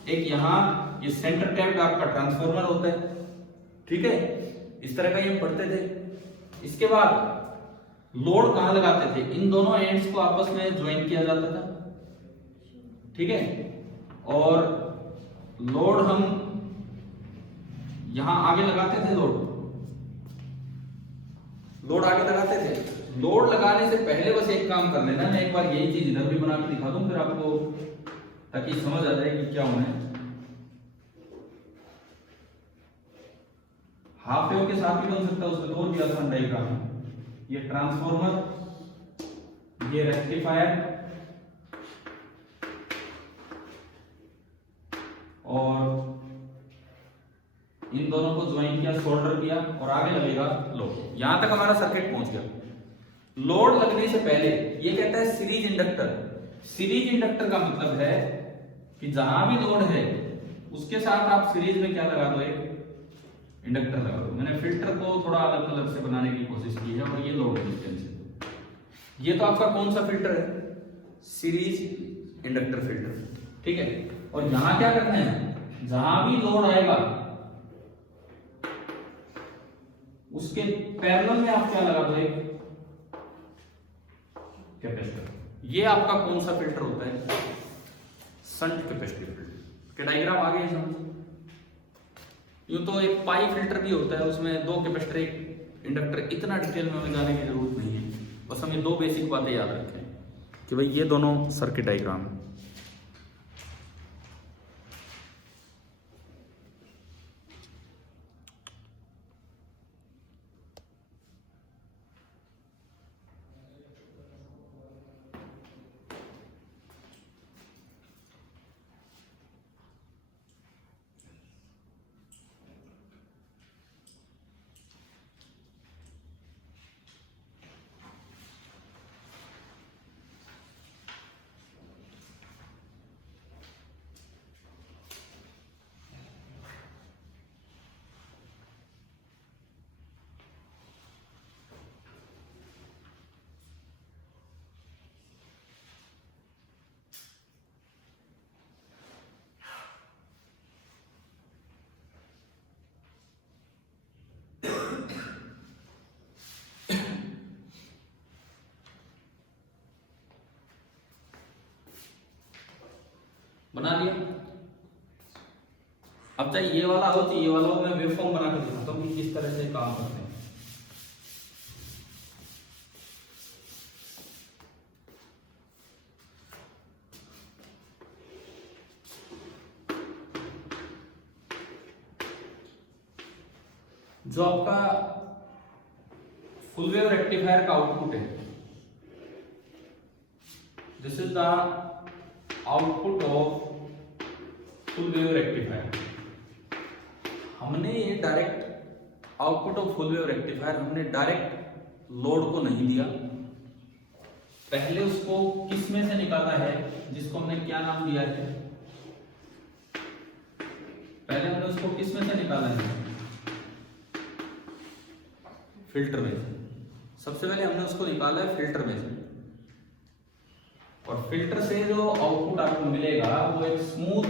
एक यहां, ये सेंटर टैप्ड आपका ट्रांसफॉर्मर होता है, ठीक है, इस तरह का ये पढ़ते थे। इसके बाद लोड कहां लगाते थे, इन दोनों एंड्स को आपस में ज्वाइन किया जाता था, ठीक है। और लोड हम यहां आगे लगाते थे, लोड आगे लगाते थे। लोड लगाने से पहले बस एक काम कर लेना, मैं एक बार यही चीज इधर भी बना के दिखा दूं फिर आपको, ताकि समझ आ जाए कि क्या होना है। हाफ वेव के साथ भी बन सकता है, उसमें तो और भी आसान डायग्राम है। ये ट्रांसफॉर्मर, ये रेक्टिफायर, और इन दोनों को ज्वाइन किया, सोल्डर किया, और आगे लगेगा लोड। यहां तक हमारा सर्किट पहुंच गया। लोड लगने से पहले ये कहता है सीरीज इंडक्टर। सीरीज इंडक्टर का मतलब है कि जहां भी लोड है उसके साथ आप सीरीज में क्या लगा दो, एक इंडक्टर लगा दो। मैंने फिल्टर को थोड़ा अलग कलर से बनाने की कोशिश की है, और ये लोड रेजिस्टेंस है। ये तो आपका कौन सा फिल्टर है, सीरीज इंडक्टर फिल्टर, ठीक है। और यहां क्या करना है, जहां भी लोड आएगा उसके पैरेलल में आप क्या लगा दो, एक कैपेसिटर। ये आपका कौन सा फिल्टर होता है, संट कैपेसिटिव फिल्टर। के डायग्राम आ गए समझ। यूं तो एक पाई फिल्टर भी होता है, उसमें दो कैपेसिटर एक इंडक्टर। इतना डिटेल में हमें जाने की जरूरत नहीं है, बस हम ये दो बेसिक बातें याद रखें कि भाई ये दोनों सर्किट डायग्राम है। बना लिया। अब चाहे ये वाला हो तो ये वाला हो, मैं वेवफॉर्म बना कर दिखाता हूँ कि किस तरह से काम करते हैं। जो आपका फुल वेव रेक्टिफायर का आउटपुट है, this is the output of full wave rectifier. हमने ये direct output of full wave rectifier हमने डायरेक्ट लोड को नहीं दिया, पहले उसको किस में से निकाला है, जिसको हमने क्या नाम दिया है, पहले हमने उसको किस में से निकाला है, फिल्टर में से। सबसे पहले हमने उसको निकाला है फिल्टर में से, और फिल्टर से जो आउटपुट आपको मिलेगा वो एक स्मूथ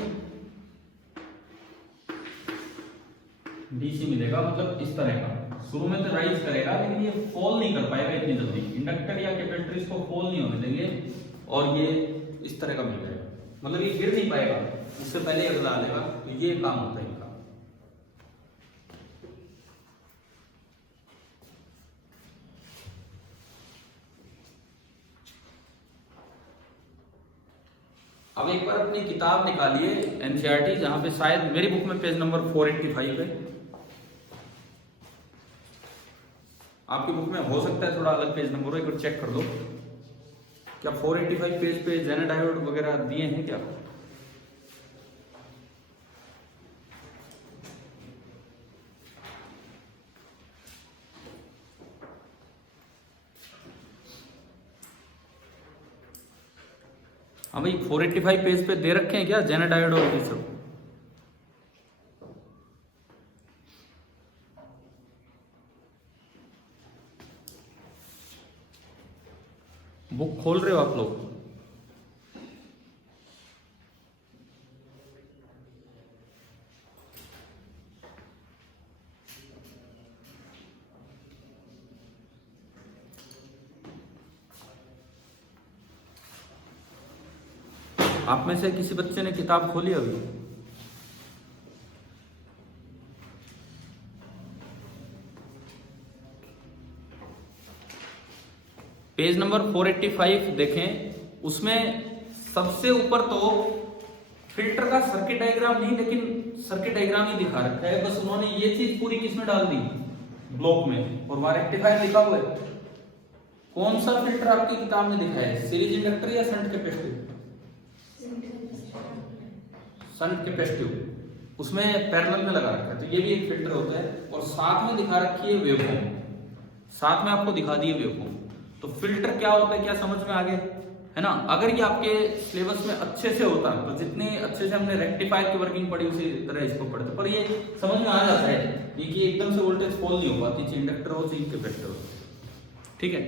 डीसी मिलेगा, मतलब इस तरह का। शुरू में तो राइज करेगा लेकिन ये फॉल नहीं कर पाएगा इतनी जल्दी, इंडक्टर या कैपेसिटर इसको फॉल नहीं होने देंगे, और ये इस तरह का मिल जाएगा, मतलब ये गिर नहीं पाएगा, उससे पहले अगला आ जाएगा। तो ये काम होता है इनका। अब एक बार अपनी किताब निकालिए एनसीईआरटी, जहां पे शायद मेरी बुक में पेज नंबर 485 है, आपकी बुक में हो सकता है थोड़ा अलग पेज नंबर हो, एक बार चेक कर लो। क्या 485 पेज पे जेनर डायोड वगैरह दिए हैं क्या? हाँ भाई, 485 पेज पे दे रखे हैं क्या जेनर डायोड और ये सब? बुक खोल रहे हो आप लोग? आप में से किसी बच्चे ने किताब खोली अभी? पेज नंबर 485 देखें, उसमें सबसे ऊपर तो फिल्टर का सर्किट डायग्राम नहीं, लेकिन सर्किट डायग्राम ही दिखा रखा है, बस उन्होंने ये चीज पूरी किसमें डाल दी, ब्लॉक में, और वहां रेक्टिफायर लिखा हुआ है। कौन सा फिल्टर आपकी किताब में दिखा है, सीरीज इंडक्टर या शंट कैपेसिटिव? शंट कैपेसिटिव, उसमें पैरेलल में लगा रखा है, तो ये भी एक फिल्टर होता है, और साथ में दिखा रखी है वेवफॉर्म, साथ में आपको दिखा दी है वेवफॉर्म। तो फिल्टर क्या होता है, क्या समझ में आ गया है ना? अगर ये आपके सिलेबस में अच्छे से होता, तो जितने अच्छे से हमने रेक्टिफायर की वर्किंग पढ़ी उसी तरह इसको पढ़ते, पर ये समझ में आ जाता है ये कि एकदम से वोल्टेज फॉल नहीं हो पाती, चाहे इंडक्टर हो चाहे कैपेसिटर हो। ठीक है,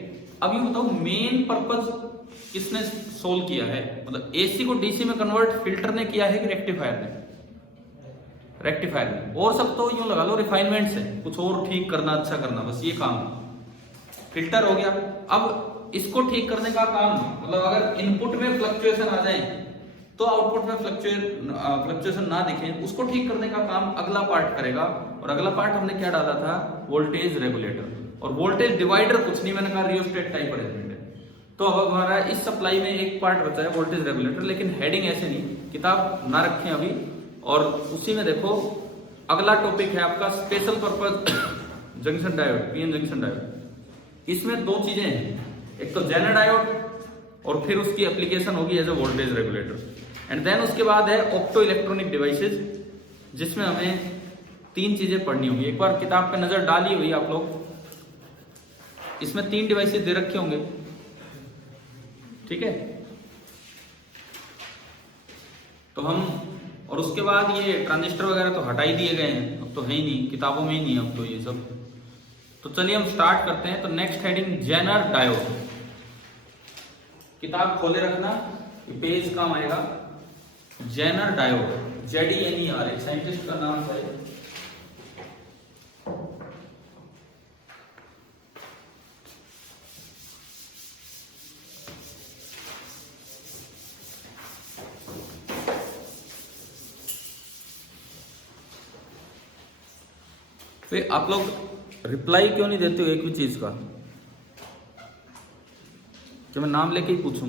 अब ये बताओ मेन पर्पस किसने सोल्व किया है, मतलब एसी को डीसी में कन्वर्ट फिल्टर ने किया है कि रेक्टिफायर ने? रेक्टिफायर ने। और सब तो यूं लगा लो रिफाइनमेंट से, कुछ और ठीक करना, अच्छा करना, बस ये काम। फिल्टर हो गया। अब इसको ठीक करने का काम, मतलब अगर इनपुट में फ्लक्चुएशन आ जाए तो आउटपुट में फ्लक्चुएशन ना दिखे, उसको ठीक करने का काम अगला पार्ट करेगा। और अगला पार्ट हमने क्या डाला था, वोल्टेज रेगुलेटर। और वोल्टेज डिवाइडर कुछ नहीं, मैंने कहा रियोस्टेट टाइप अरेंजमेंट है। तो अब हमारा इस सप्लाई में एक पार्ट बचा है वोल्टेज रेगुलेटर, लेकिन हेडिंग ऐसे नहीं, किताब ना रखें अभी। और उसी में देखो अगला टॉपिक है आपका special purpose junction diode, PN junction diode. इसमें दो चीजें हैं, एक तो जेनर डायोड और फिर उसकी एप्लीकेशन होगी as a voltage regulator. And then उसके बाद है ऑप्टो इलेक्ट्रॉनिक डिवाइसेस, जिसमें हमें तीन चीजें पढ़नी होगी। एक बार किताब पे नजर डाली हुई आप लोग, इसमें तीन डिवाइसेस दे रखे होंगे, ठीक है? तो हम, और उसके बाद ये ट्रांजिस्टर वगैरह तो हटा ही दिए गए हैं, अब तो है ही नहीं, किताबों में ही नहीं है अब तो ये सब। तो चलिए हम स्टार्ट करते हैं। तो नेक्स्ट हेडिंग जेनर डायोड, किताब खोले रखना, पेज काम आएगा। जेनर डायोड, JDNER, एक साइंटिस्ट का नाम है। फिर आप लोग रिप्लाई क्यों नहीं देते हो एक भी चीज का, कि मैं नाम लेके ही पूछूं?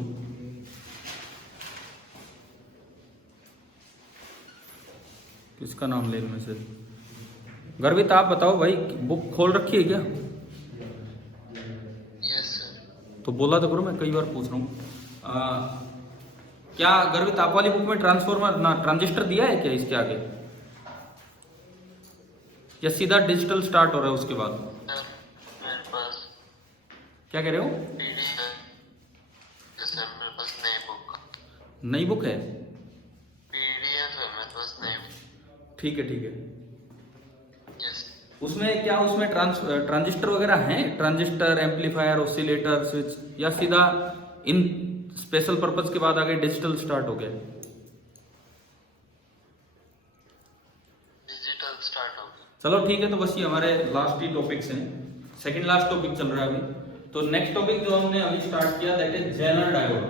किसका नाम ले इनमें से? गर्वित आप बताओ भाई, बुक खोल रखी है क्या? Yes sir. तो बोला तो करो, मैं कई बार पूछ रहा हूँ। क्या गर्वित आप वाली बुक में ट्रांसफॉर्मर ना ट्रांजिस्टर दिया है क्या इसके आगे, या सीधा डिजिटल स्टार्ट हो रहा है उसके बाद? मेरे पास क्या कह रहे हो? पीडीएफ है सर, मेरे पास नई बुक। नई बुक है? पीडीएफ है मेरे पास नई। ठीक है ठीक है। यस। उसमें क्या, उसमें ट्रांजिस्टर वगैरह हैं? ट्रांजिस्टर, एम्पलीफायर, ऑसिलेटर, स्विच, या सीधा इन स्पेशल पर्पज के बाद आगे डिजिटल स्टार्ट हो गया? डिजिटल स्टार्ट हो गया। चलो ठीक है, तो बस ये हमारे लास्ट ही टॉपिक्स हैं, सेकंड लास्ट टॉपिक चल रहा है अभी। तो नेक्स्ट टॉपिक जो हमने अभी स्टार्ट किया that is Zener diode.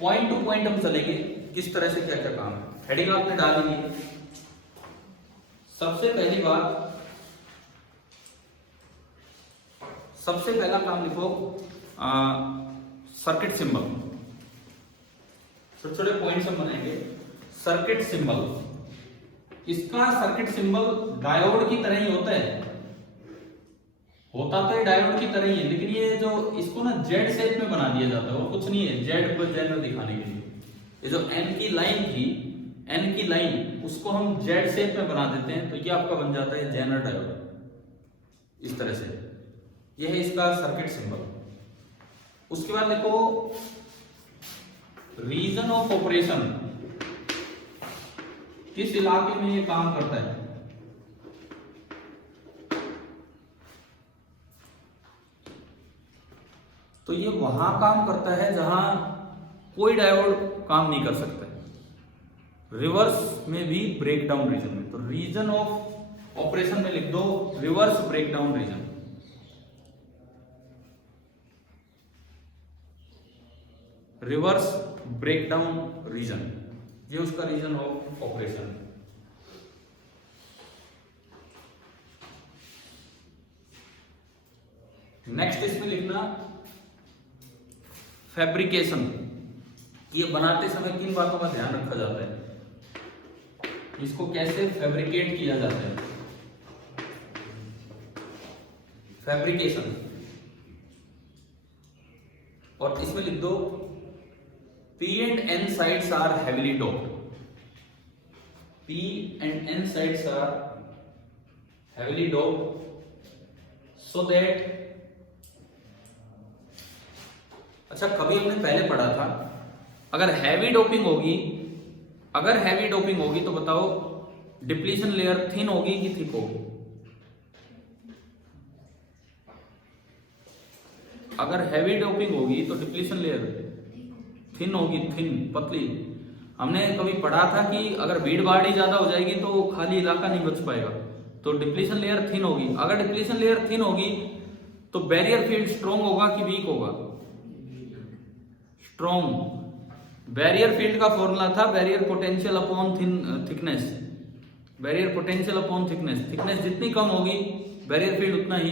Point to point हम चलेंगे, किस तरह से क्या क्या काम है। हेडिंग आपने डाल दी है। सबसे पहली बात, सबसे पहला काम लिखो सर्किट सिंबल। छोटे छोटे पॉइंट्स हम बनाएंगे। सर्किट सिंबल, इसका सर्किट सिंबल डायोड की तरह ही होता है, होता तो ये डायोड की तरह ही है, लेकिन ये जो इसको ना जेड शेप में बना दिया जाता है, और कुछ नहीं है, जेड पर जेनर दिखाने के लिए। ये जो एन की लाइन थी, एन की लाइन, उसको हम जेड शेप में बना देते हैं, तो ये आपका बन जाता है जेनर डायोड। इस तरह से ये है इसका सर्किट सिंबल। उसके बाद देखो रीजन ऑफ ऑपरेशन, किस इलाके में ये काम करता है। तो ये वहां काम करता है जहां कोई डायोड काम नहीं कर सकता है। रिवर्स में भी ब्रेकडाउन रीजन में, तो रीजन ऑफ ऑपरेशन में लिख दो reverse breakdown reason. Reverse breakdown reason, ये उसका रीजन ऑफ ऑपरेशन। नेक्स्ट इसमें लिखना फैब्रिकेशन, कि ये बनाते समय किन बातों का ध्यान रखा जाता है, इसको कैसे फैब्रिकेट किया जाता है। फैब्रिकेशन, और इसमें लिख दो P and N sides are heavily doped. P and N sides are heavily doped so that, अच्छा कभी हमने पहले पढ़ा था, अगर हैवी डोपिंग होगी, अगर हैवी डोपिंग होगी तो बताओ डिप्लीशन लेयर थिन होगी कि थिक होगी? अगर हैवी डोपिंग होगी तो डिप्लीशन लेयर थिन होगी, थिन, पतली। हमने कभी पढ़ा था कि अगर भीड़ भाड़ ही ज्यादा हो जाएगी तो खाली इलाका नहीं बच पाएगा, तो डिप्लीशन लेयर थिन होगी। अगर डिप्लीशन लेयर थिन होगी तो बैरियर फील्ड स्ट्रॉन्ग होगा कि वीक होगा? स्ट्रॉन्ग। बैरियर फील्ड का फॉर्मूला था barrier potential upon thickness. Barrier potential upon thickness, thickness जितनी कम होगी बैरियर फील्ड उतना ही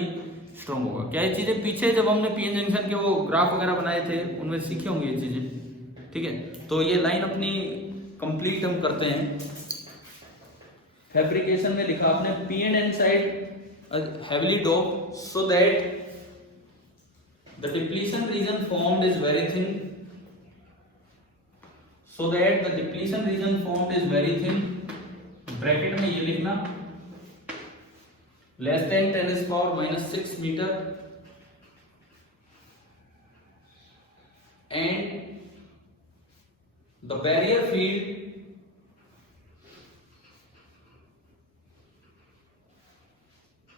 स्ट्रॉन्ग होगा। क्या ये चीजें पीछे जब हमने पीएन जंक्शन के वो ग्राफ वगैरह बनाए थे उनमें सीखे होंगे ये चीजें, ठीक है। तो ये लाइन अपनी कंप्लीट हम करते हैं। फैब्रिकेशन में लिखा आपने P and N side heavily doped so that the depletion region formed is very thin, so that the depletion region formed is very thin। Bracket में ये लिखना less than 10⁻⁻⁶ metre, and the barrier field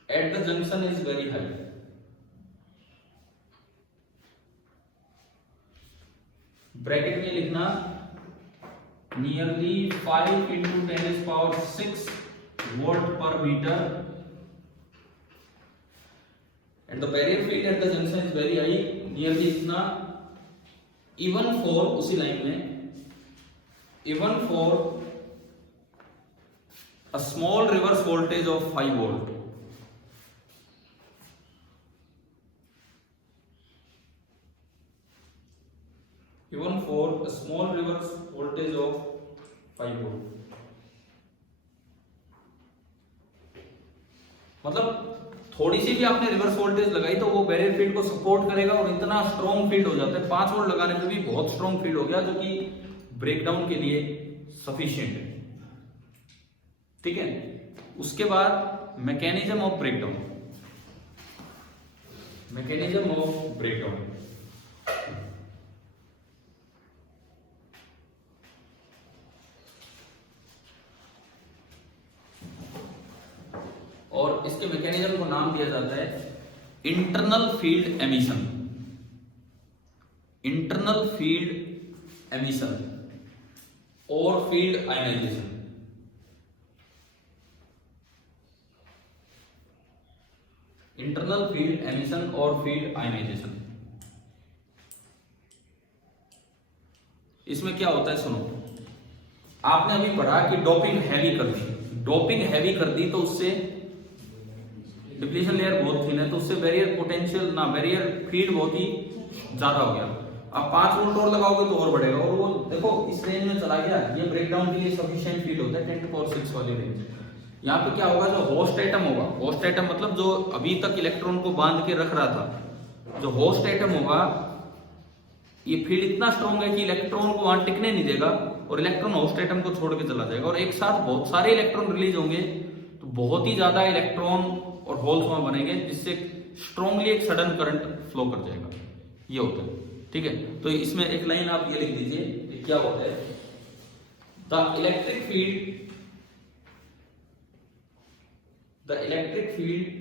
at the junction is very high। Bracket में लिखना nearly 5 into 10⁻⁶ volt पर metre, and the barrier field at the junction is very high, nearly इतना even for, उसी line में even for a small reverse voltage of 5 volt. Given for a small reverse voltage of 5 volt. मतलब थोड़ी सी भी आपने reverse voltage लगाई तो वो बैरियर फील्ड को सपोर्ट करेगा और इतना स्ट्रॉन्ग फील्ड हो जाता है। 5 वोल्ट लगाने पे भी बहुत स्ट्रॉन्ग फील्ड हो गया, जो कि ब्रेकडाउन के लिए सफिशिएंट है। ठीक है, उसके बाद mechanism of breakdown. Mechanism of breakdown और इसके मैकेनिज्म को नाम दिया जाता है internal field emission. Internal field emission और field ionisation. Internal field emission और फील्ड आयनाइजेशन। इसमें क्या होता है सुनो, आपने अभी पढ़ा कि डोपिंग हैवी कर दी। डोपिंग हैवी कर दी तो उससे डिप्लीशन लेयर बहुत थिन है, तो उससे बैरियर पोटेंशियल ना बैरियर फील्ड बहुत ही ज्यादा हो गया। अब 5 वोल्ट और लगाओगे तो और बढ़ेगा, और वो देखो इस रेंज में चला गया। ये ब्रेकडाउन के लिए सफिशिएंट फील्ड होता है 10 to the power 6 वाली रेंज। यहाँ पे क्या होगा, जो होस्ट एटम होगा, होस्ट एटम मतलब जो अभी तक इलेक्ट्रॉन को बांध के रख रहा था, जो होस्ट एटम होगा, ये फील्ड इतना स्ट्रॉन्ग है कि इलेक्ट्रॉन को वहां टिकने नहीं देगा और इलेक्ट्रॉन होस्ट एटम को छोड़ के चला जाएगा, और एक साथ बहुत सारे इलेक्ट्रॉन रिलीज होंगे, तो बहुत ही ज्यादा इलेक्ट्रॉन और होल्स वहां बनेंगे, जिससे स्ट्रॉन्गली एक सडन करंट फ्लो कर जाएगा। ये होता है। ठीक है, तो इसमें एक लाइन आप ये लिख दीजिए, क्या होता है, the electric field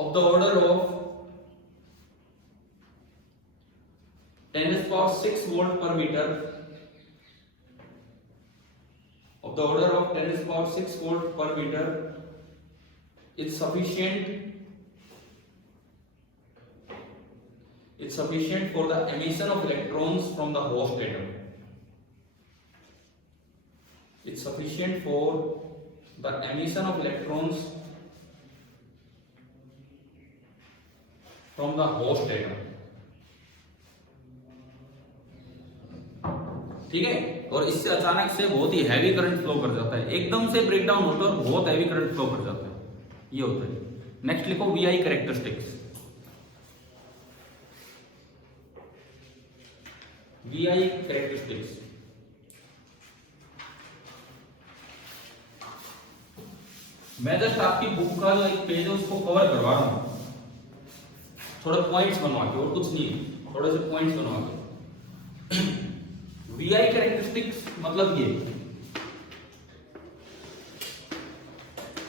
of the order of 10 to the power 6 volt per meter, of the order of 10 to the power 6 volt per meter is sufficient for the emission of electrons from the host atom. It's sufficient for the emission of electrons from the host atom. ठीक है, और इससे अचानक से बहुत ही heavy current flow कर जाता है, एकदम से ब्रेकडाउन होता है और बहुत हैवी करंट फ्लो कर जाता है। ये होता है। नेक्स्ट लिखो वीआई कैरेक्टरिस्टिक्स। वीआई कैरेक्टरिस्टिक्स, मैं जस्ट आपकी बुक का जो एक पेज है उसको कवर करवा रहा हूं, थोड़े पॉइंट्स बनवा के, और कुछ नहीं, थोड़े से पॉइंट्स बनवा के। वीआई कैरेक्टरिस्टिक्स मतलब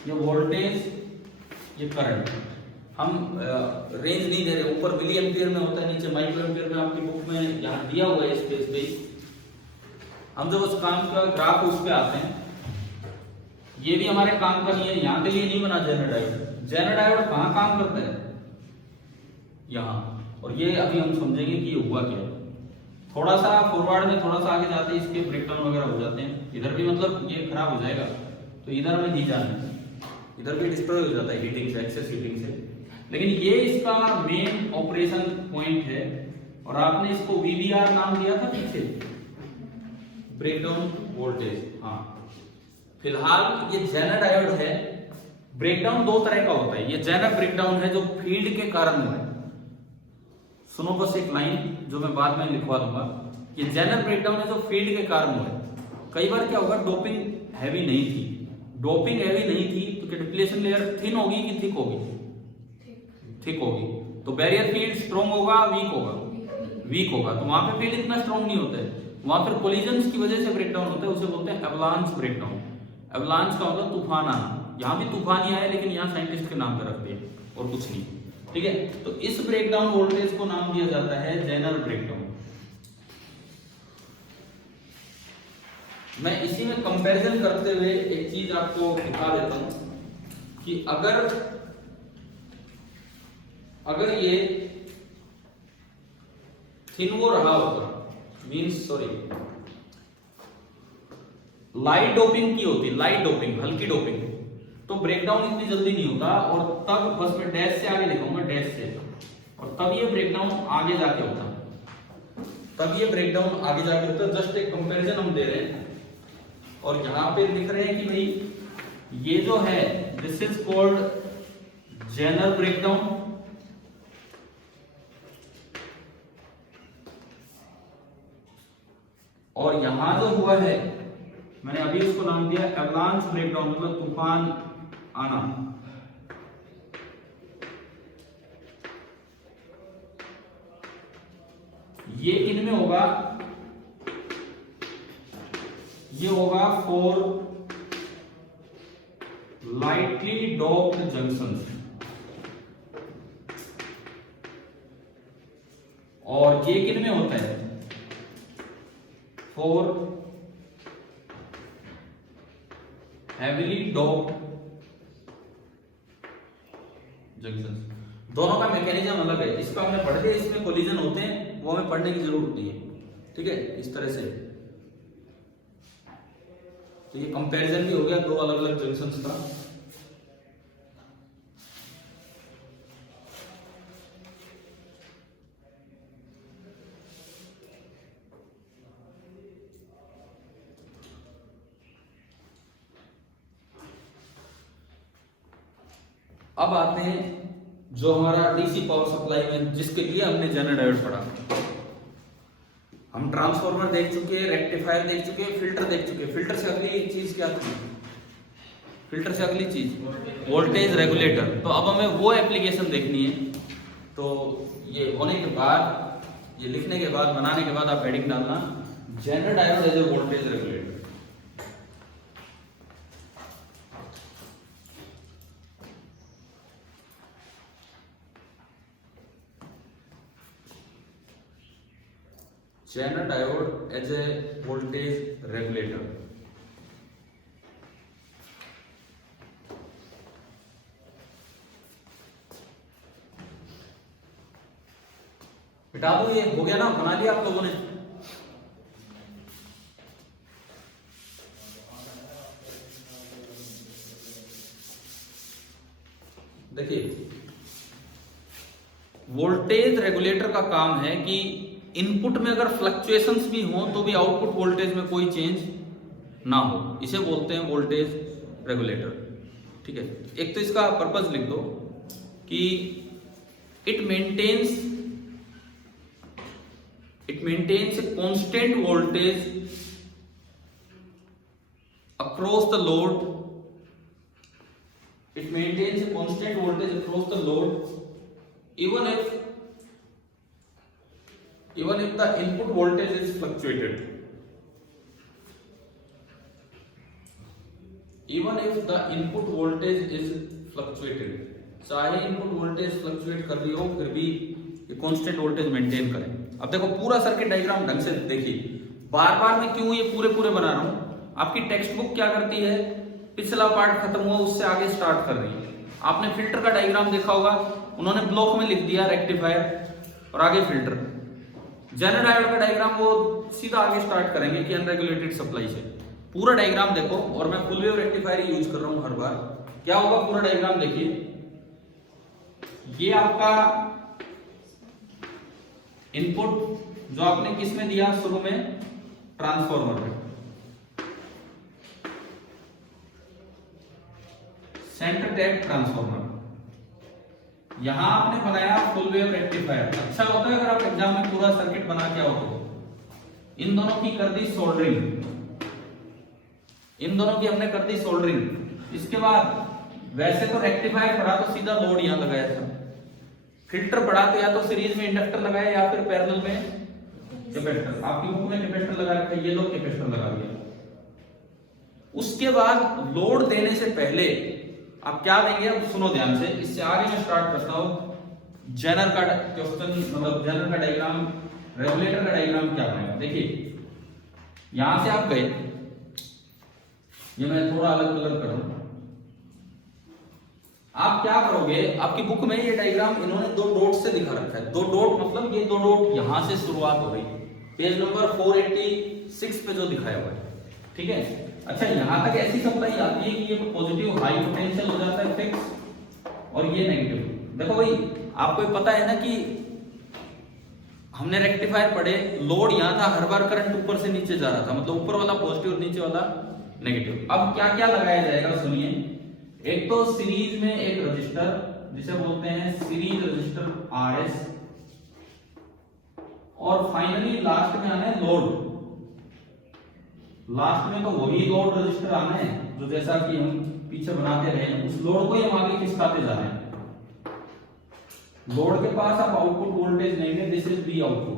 ये वोल्टेज, ये करंट, हम रेंज नहीं दे रहे, ऊपर मिली एम्पियर में होता है, नीचे माइक्रो एम्पियर में आपकी बुक में यहाँ दिया हुआ है स्पेस पे। हम जब उस काम का ग्राफ उस पे आते हैं, ये भी हमारे काम का नहीं है, यहाँ के लिए नहीं बना जेनर डायोड। जेनर डायोड कहाँ काम करता है, यहाँ, और ये अभी हम समझेंगे कि ये हुआ क्या है। थोड़ा सा फॉरवर्ड में थोड़ा सा आगे जाते हैं, इसके ब्रेकडाउन वगैरह हो जाते हैं, इधर भी मतलब ये खराब हो जाएगा, तो इधर में नहीं जाना, इधर भी डिस्ट्रॉय हो जाता है हीटिंग से, एक्सेस हीटिंग से। लेकिन ये इसका मेन ऑपरेशन पॉइंट है, और आपने इसको वीवीआर नाम दिया था पीछे, ब्रेकडाउन वोल्टेज। हाँ, फिलहाल ये जेनर डायोड है। ब्रेकडाउन दो तरह का होता है, ये जेनर ब्रेकडाउन है जो फील्ड के कारण हुआ है। सुनो बस एक लाइन जो मैं बाद में लिखवा दूंगा, ये जेनर ब्रेकडाउन है जो फील्ड के कारण हुआ है। कई बार क्या होगा, डोपिंग हैवी नहीं थी, डोपिंग हैवी नहीं थी तो क्या डिप्लीशन लेयर थिन होगी कि थिक होगी, थिक होगी, तो बैरियर फील्ड स्ट्रॉन्ग होगा वीक होगा, वीक होगा, तो वहां पे फील्ड इतना स्ट्रॉन्ग नहीं होता है, वहां फिर कोलिजन्स की वजह से ब्रेकडाउन होता है, उसे बोलते हैं एवलांच ब्रेकडाउन। एवलांच का मतलब तूफान आना, यहाँ भी तूफान ही आया, लेकिन यहाँ साइंटिस्ट के नाम पे रख दिया और कुछ नहीं। ठीक है, तो इस ब्रेकडाउन वोल्टेज को नाम दिया जाता है जेनर ब्रेकडाउन। मैं इसी में कंपैरिजन करते हुए एक चीज आपको दिखा देता हूं कि अगर ये थिन वो रहा होता, मींस सॉरी लाइट डोपिंग की होती, लाइट डोपिंग, हल्की डोपिंग, तो ब्रेकडाउन इतनी जल्दी नहीं होता, और तब बस मैं डैश से आगे लिखूंगा, डैश से, और तब ये ब्रेकडाउन आगे जाके होता, तब ये ब्रेकडाउन आगे जाके होता है। जस्ट एक कंपैरिजन हम दे रहे हैं, और यहां पे लिख रहे हैं कि भाई ये जो है this is called Zener breakdown, और यहां जो हुआ है मैंने अभी इसको नाम दिया एवलांच ब्रेकडाउन, मतलब तूफान आना। ये इनमें होगा, ये होगा फॉर लाइटली डॉक्ड जंक्शंस, और ये किन में होता है, फॉर हेवीली डॉक्ड जंक्शंस। दोनों का मैकेनिज्म अलग है, इसका हमने पढ़ लिया, इसमें कोलिजन होते हैं, वो हमें पढ़ने की जरूरत नहीं है, ठीक है, इस तरह से। तो ये कंपैरिजन भी हो गया दो अलग अलग जंक्शंस का। अब आते हैं जो हमारा डीसी पावर सप्लाई में जिसके लिए हमने जेनर डायोड पढ़ा। हम ट्रांसफार्मर देख चुके हैं, रेक्टिफायर देख चुके हैं, फिल्टर देख चुके हैं। फिल्टर से अगली चीज क्या थी, फिल्टर से अगली चीज वोल्टेज रेगुलेटर। तो अब हमें वो एप्लीकेशन देखनी है। तो ये होने के बाद, ये लिखने के बाद, बनाने के बाद आप हेडिंग डालना Zener diode as a voltage regulator. Zener diode as a voltage regulator। बेटा दो, ये हो गया ना, बना लिया आप लोगों ने। देखिए, वोल्टेज रेगुलेटर का काम है कि इनपुट में अगर फ्लक्चुएशंस भी हो तो भी आउटपुट वोल्टेज में कोई चेंज ना हो, इसे बोलते हैं वोल्टेज रेगुलेटर, ठीक है। एक तो इसका पर्पस लिख दो कि it maintains a constant voltage across the load, it maintains a constant voltage across the load even if the input voltage is fluctuated, चाहे इनपुट वोल्टेज फ्लक्चुएट कर रही हो फिर भी ये कांस्टेंट वोल्टेज मेंटेन करें। अब देखो पूरा सर्किट डायग्राम ढंग से देखिए, बार बार मैं क्यों ये पूरे पूरे बना रहा हूं। आपकी टेक्स्ट बुक क्या करती है, पिछला पार्ट खत्म हुआ उससे आगे स्टार्ट कर रही है। आपने फिल्टर का डायग्राम देखा होगा, उन्होंने ब्लॉक में लिख दिया रेक्टिफायर और आगे फिल्टर। जेनर डायोड का डायग्राम वो सीधा आगे स्टार्ट करेंगे कि अनरेगुलेटेड सप्लाई से। पूरा डायग्राम देखो, और मैं फुल वेव रेक्टिफायर यूज कर रहा हूं हर बार। क्या होगा, पूरा डायग्राम देखिए, ये आपका इनपुट जो आपने किस में दिया शुरू में, ट्रांसफार्मर में, सेंटर टैप ट्रांसफार्मर। यहां आपने बनाया फुल वेव रेक्टिफायर। अच्छा होता है अगर आप एग्जाम में पूरा सर्किट बना के आओ तो। इन दोनों की कर दी सोल्डरिंग, इन दोनों की हमने कर दी सोल्डरिंग। इसके बाद वैसे तो रेक्टिफायर पढ़ा तो सीधा लोड यहां लगाया था, फिल्टर पढ़ा तो या तो सीरीज में इंडक्टर लगाया या फिर पैरेलल में कैपेसिटर। आपकी बुक में कैपेसिटर लगा रखा है, ये लोग कैपेसिटर लगा दिया। उसके बाद लोड देने से पहले आप क्या देंगे, अब सुनो ध्यान से, इससे आगे मैं स्टार्ट करता हूं। जेनर का क्वेश्चन, मतलब जेनर का डायग्राम, रेगुलेटर का डायग्राम क्या बनेगा। देखिए यहां से आप गए, ये मैं थोड़ा अलग कलर करूं। आप क्या करोगे, आपकी बुक में ये डायग्राम इन्होंने दो डॉट से दिखा रखा है। दो डॉट मतलब ये दो डॉट यहां से शुरुआत हो गई, पेज नंबर 486 पे जो दिखाया हुआ है, ठीक है। अच्छा, यहां तक ऐसी सप्लाई आती है कि ये पॉजिटिव हाई पोटेंशियल हो जाता है फिक्स और ये नेगेटिव। देखो भाई, आपको ये पता है ना कि हमने रेक्टिफायर पढ़े, लोड यहां था, हर बार करंट ऊपर से नीचे जा रहा था, मतलब ऊपर वाला पॉजिटिव और नीचे वाला नेगेटिव। अब क्या क्या लगाया जाएगा सुनिए। एक तो सीरीज में एक रजिस्टर जिसे बोलते हैं सीरीज रजिस्टर आरएस, और फाइनली लास्ट में आना है लोड। लास्ट में तो वही लोड रजिस्टर आना है जो जैसा कि हम पीछे बनाते रहे हैं, उस लोड को ही हम आगे खिसकाते जा रहे हैं। लोड के पास आप आउटपुट वोल्टेज लेंगे, दिस इज बी आउटपुट।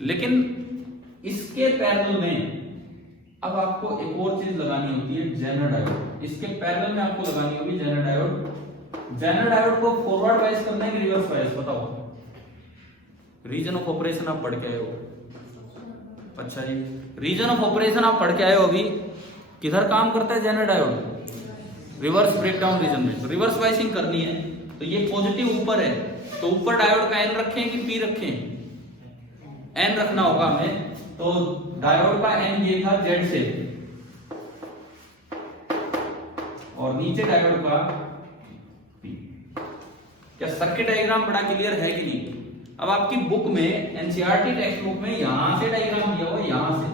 लेकिन इसके पैरेलल में अब आपको एक और चीज लगानी होती है, जेनर डायोड। इसके पैरेलल में आपको लगानी होगी जेनर डायोड। जेनर डायोड को फॉरवर्ड वाइज करना है कि रिवर्स वाइज, बताओ। रीजन ऑफ ऑपरेशन आप पढ़ के आए हो? अच्छा जी, रीजन ऑफ ऑपरेशन आप पढ़ के आए हो अभी। किधर काम करता है Zener diode? Reverse breakdown region में। तो रिवर्स वाइसिंग करनी है, तो ये पॉजिटिव ऊपर है, तो ऊपर डायोड का एन रखें कि पी रखें? एन रखना होगा हमें। तो डायोड का एन ये था जेड से, और नीचे डायोड का पी। क्या सर्किट डायग्राम बड़ा क्लियर है कि नहीं? अब आपकी बुक में, एनसीईआरटी टेक्स्ट बुक में यहां से डायग्राम दिया हुआ है, यहां से,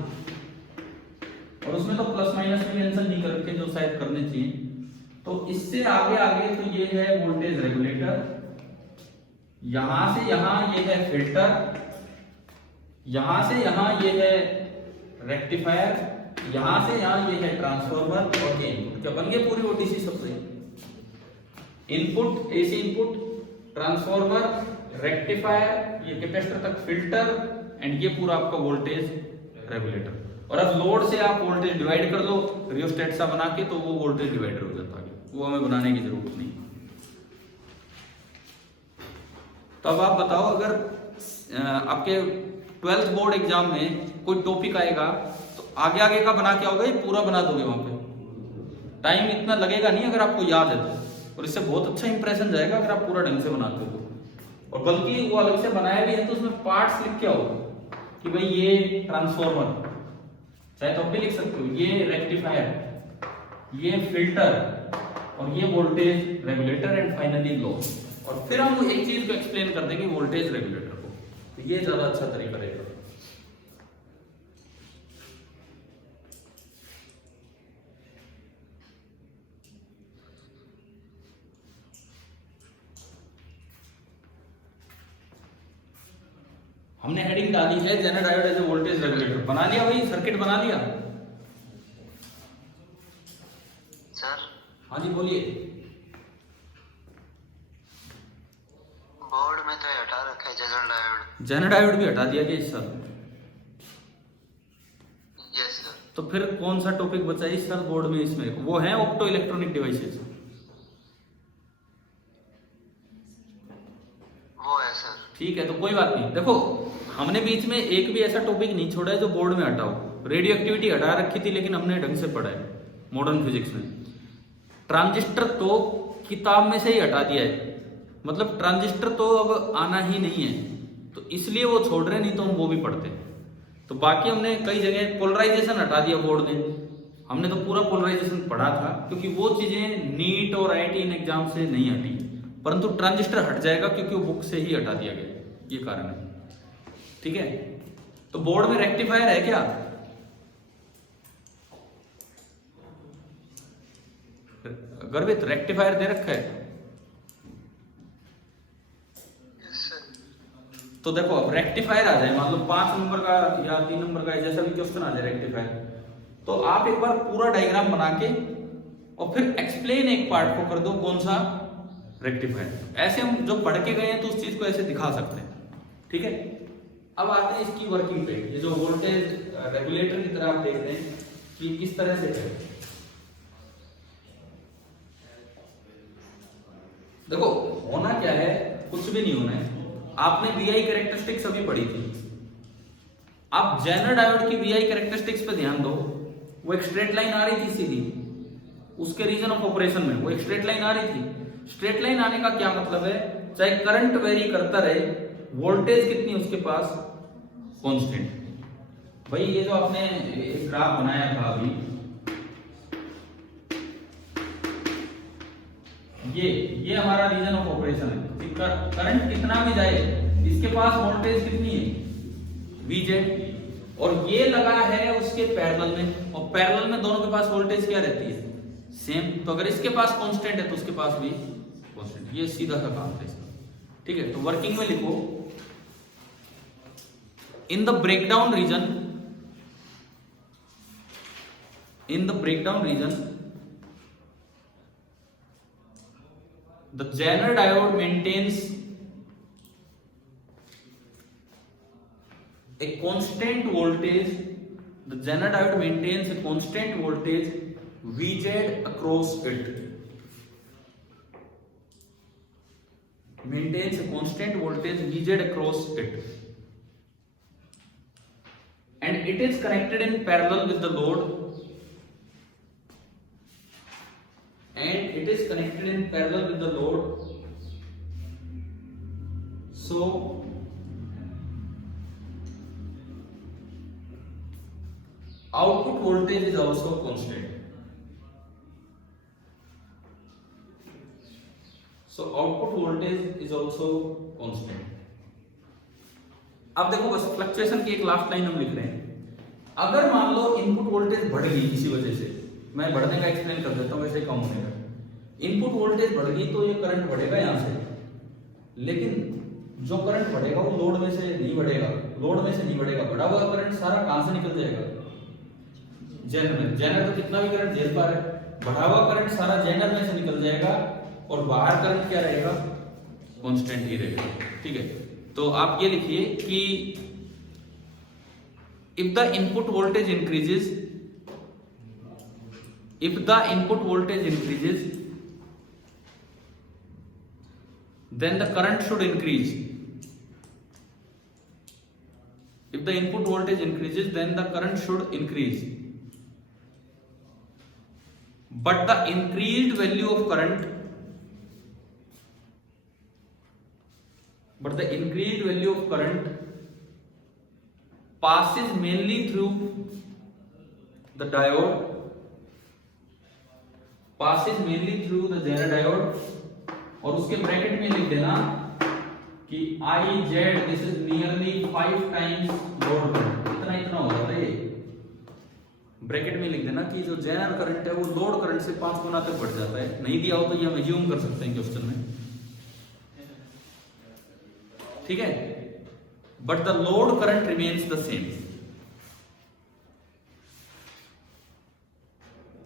और उसमें तो प्लस माइनस भी मेंशन नहीं कर रखे जो शायद करने चाहिए। तो इससे आगे आगे तो ये है वोल्टेज रेगुलेटर, यहां से यहां ये है फिल्टर, यहां से यहां ये है रेक्टिफायर, यहां से यहां ये है ट्रांसफार्मर, और ये इनपुट। क्या बन गए पूरी ओटीसी सबसे? Input, AC input, transformer, rectifier, ये कैपेसिटर तक फिल्टर, एंड ये पूरा आपका वोल्टेज रेगुलेटर। और अब लोड से आप वोल्टेज डिवाइड कर दो रियोस्टेट सा बना के, तो वो वोल्टेज डिवाइडर हो जाता है, वो हमें बनाने की जरूरत नहीं। तो अब आप बताओ, अगर आपके 12th बोर्ड एग्जाम में कोई टॉपिक आएगा तो आगे आगे का बना के आओगे, पूरा बना दोगे? वहां पे टाइम इतना लगेगा नहीं अगर आपको याद है तो, और इससे बहुत अच्छा इंप्रेशन जाएगा अगर आप पूरा ढंग से बनाते हो। और बल्कि वो अलग से बनाया भी है तो उसमें पार्ट्स लिख के आओ कि भाई ये ट्रांसफार्मर, चाहे तो भी लिख सकते हो, ये रेक्टिफायर, ये फिल्टर, और ये voltage regulator, and finally load. और फिर हम एक चीज को एक्सप्लेन कर देंगे वोल्टेज रेगुलेटर को, तो ये ज्यादा अच्छा तरीका रहेगा। हमने हेडिंग डाली है Zener diode as a voltage regulator. बना लिया भाई, सर्किट बना लिया? सर हाँ जी बोलिए। बोर्ड में तो हटा रखा है जेनर डायोड। जेनर डायोड भी हटा दिया गया इस साल? Yes sir. तो फिर कौन सा टॉपिक बचा है इस साल बोर्ड में? इसमें वो है ऑप्टो इलेक्ट्रॉनिक डिवाइसेस, वो है सर। ठीक है, तो कोई बात नहीं। देखो, हमने बीच में एक भी ऐसा टॉपिक नहीं छोड़ा है जो बोर्ड में हटाओ। रेडियो एक्टिविटी हटा रखी थी, लेकिन हमने ढंग से पढ़ा है मॉडर्न फिजिक्स में। ट्रांजिस्टर तो किताब में से ही हटा दिया है, मतलब ट्रांजिस्टर तो अब आना ही नहीं है, तो इसलिए वो छोड़ रहे, नहीं तो हम वो भी पढ़ते। तो बाकी हमने कई जगह पोलराइजेशन हटा दिया बोर्ड ने, हमने तो पूरा पोलराइजेशन पढ़ा था, क्योंकि वो चीजें नीट और आईआईटी इन एग्जाम से नहीं हटी, परंतु ट्रांजिस्टर हट जाएगा क्योंकि वो बुक से ही हटा दिया गया, ये कारण है। ठीक है, तो बोर्ड में रेक्टिफायर है क्या? गर्वित, रेक्टिफायर दे रखा है? तो देखो, अब रेक्टिफायर आ जाए, मान लो 5 नंबर का या 3 नंबर का, जैसा भी क्वेश्चन आ जाए रेक्टिफायर, तो आप एक बार पूरा डायग्राम बना के और फिर एक्सप्लेन एक पार्ट को कर दो, कौन सा? रेक्टिफायर। ऐसे हम जो पढ़ के गए हैं तो उस चीज को ऐसे दिखा सकते हैं। ठीक है, अब आते हैं इसकी वर्किंग पे। ये जो वोल्टेज रेगुलेटर की तरह आप देख रहे हैं कि किस तरह से है। देखो, होना क्या है, कुछ भी नहीं होना है। आपने वीआई कैरेक्टरिस्टिक्स अभी पढ़ी थी, आप जेनर डायोड की वीआई कैरेक्टरिस्टिक्स पे ध्यान दो। वो एक स्ट्रेट लाइन आ रही थी सीधी, उसके रीजन ऑफ ऑपरेशन में वो एक स्ट्रेट लाइन आ रही थी। स्ट्रेट लाइन आने का क्या मतलब है? चाहे करंट वेरी करता रहे, वोल्टेज कितनी उसके पास? कांस्टेंट। भाई ये जो आपने एक ग्राफ बनाया था अभी, ये हमारा रीजन ऑफ ऑपरेशन है। करंट कितना भी जाए, इसके पास वोल्टेज कितनी है, Vz, और ये लगा है उसके पैरेलल में, और पैरेलल में दोनों के पास वोल्टेज क्या रहती है, सेम। तो अगर इसके पास कांस्टेंट है तो उसके पास भी कांस्टेंट। ये सीधा सा काम है इसका, ठीक है। तो वर्किंग में लिखो, in the breakdown region, in the breakdown region, the Zener diode maintains a constant voltage. The Zener diode maintains a constant voltage Vz across it. Maintains a constant voltage Vz across it, and it is connected in parallel with the load. And it is connected in parallel with the load, so output voltage is also constant. So output voltage is also constant. अब देखो बस fluctuation की एक last line हम लिख रहे हैं। अगर मान लो इनपुट वोल्टेज बढ़ गई किसी वजह से, मैं बढ़ने का एक्सप्लेन कर देता हूँ, वैसे कम होने का। इनपुट वोल्टेज बढ़ गई तो ये करंट बढ़ेगा यहाँ से, लेकिन जो करंट बढ़ेगा वो लोड में से नहीं बढ़ेगा, लोड में से नहीं बढ़ेगा। बढ़ा हुआ करंट सारा कहां से निकल जाएगा, जेनर में। जेनर तो कितना भी करंट झेल पा रहा है, बढ़ा हुआ करंट सारा जेनर में से निकल जाएगा, और बाहर करंट क्या रहेगा, कांस्टेंट ही रहेगा, ठीक है। तो आप ये लिखिए कि if the input voltage increases, if the input voltage increases, then the current should increase. If the input voltage increases, then the current should increase. But the increased value of current, passes mainly through the diode, passes mainly through the Zener diode, और उसके bracket में लिख देना कि IZ this is nearly 5 times load current, इतना हो जाता है। ब्रैकेट में लिख देना कि जो जेनर करंट है वो लोड करंट से 5 गुना तक बढ़ जाता है। नहीं दिया हो तो ये हम एज्यूम कर सकते हैं क्वेश्चन में, ठीक है। But the load current remains the same,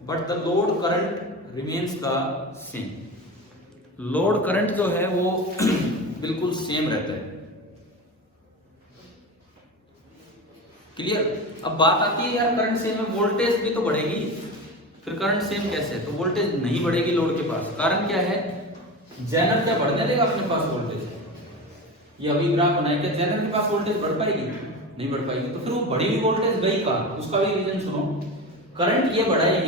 but the load current remains the same. Load current जो है वो बिल्कुल सेम रहता है, क्लियर। अब बात आती है यार करंट सेम है, वोल्टेज भी तो बढ़ेगी, फिर करंट सेम कैसे? तो वोल्टेज नहीं बढ़ेगी लोड के पास। कारण क्या है, जेनर क्या बढ़ने देगा अपने पास वोल्टेज? ये अभी ग्राफ बनाया, क्या जेनर के पास वोल्टेज बढ़ पाएगी? नहीं बढ़ पाएगी। तो फिर वो बढ़ी हुई वोल्टेज गई कहां? उसका भी रीजन सुनो। करंट ये बढ़ा है,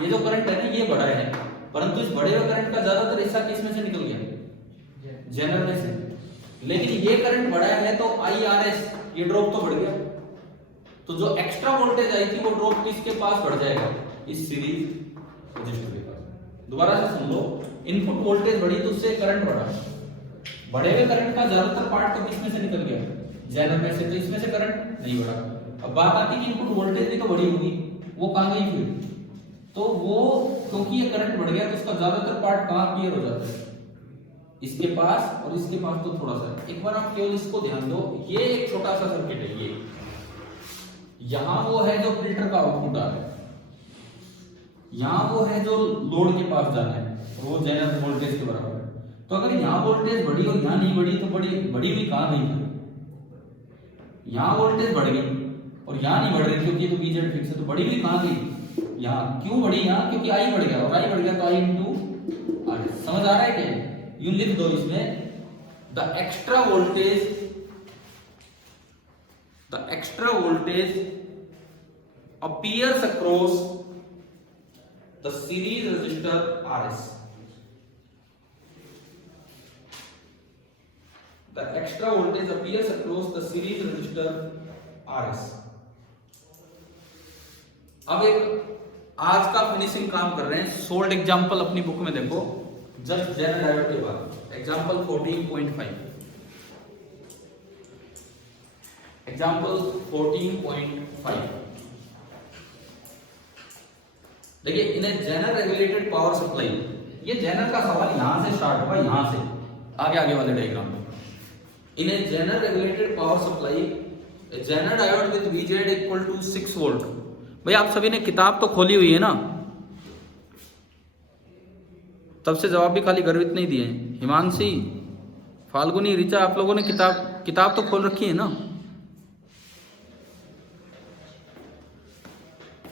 ये जो करंट है ना ये बढ़ा है, परंतु इस बढ़े हुए करंट का ज्यादातर हिस्सा किसमें से निकल गया? जेनर में से। लेकिन ये करंट बढ़ा है तो IRS ये ड्रॉप तो बढ़ गया, तो जो एक्स्ट्रा वोल्टेज आई थी वो ड्रॉप किसके पास बढ़ जाएगा? इस सीरीज रजिस्टर के पास। दोबारा से सुन लो, इनपुट वोल्टेज बढ़ी तो उससे करंट बढ़ा, बढ़े हुए करंट का ज्यादातर पार्ट तो किसमें से निकल गया? जेनर में से, तो इसमें से करंट नहीं बढ़ा। अब बात आती है कि इनपुट वोल्टेज भी तो बढ़ी होगी, वो कहां गई फिर? तो वो क्योंकि ये करंट बढ़ गया तो उसका ज्यादातर पार्ट कहां क्लियर हो जाता है? इसके पास और इसके पास तो थोड़ा सा। एक बार आप केवल इसको ध्यान दो, ये एक छोटा सा सर्किट है, ये यहां वो है जो फिल्टर का आउटपुट आ रहा है, यहां वो है जो लोड के पास जाना है, वो जेनर वोल्टेज के बराबर है। तो अगर यहां वोल्टेज बढ़ी और यहां नहीं बढ़ी तो बढ़ी हुई कहां गई? यहां वोल्टेज बढ़ गई और यहां नहीं बढ़ रही क्योंकि तो बीजेड फिक्स है, तो बढ़ी हुई कहां गई? यहाँ। क्यों बढ़ी? यहाँ क्योंकि आई बढ़ गया, और आई बढ़ गया तो आई इंटू आर। समझ आ रहा है क्या? यूं लिख दो इसमें, the extra voltage appears across the series resistor RS. The extra voltage appears across the series resistor RS. अब एक आज का फिनिशिंग काम कर रहे हैं। सोल्ड एग्जांपल अपनी बुक में देखो, जस्ट जेनर डायोड के बाद एग्जांपल 14.5। एग्जांपल 14.5 देखिए, इन a zener regulated power supply, ये जेनर का सवाल यहां से स्टार्ट होगा, यहां से आगे वाले डायग्राम में। In a zener regulated power supply a zener diode with VZ equal to 6 volt. भाई आप सभी ने किताब तो खोली हुई है ना, तब से जवाब भी खाली गर्वित नहीं दिए। हिमांशी, फाल्गुनी, ऋचा, आप लोगों ने किताब तो खोल रखी है ना।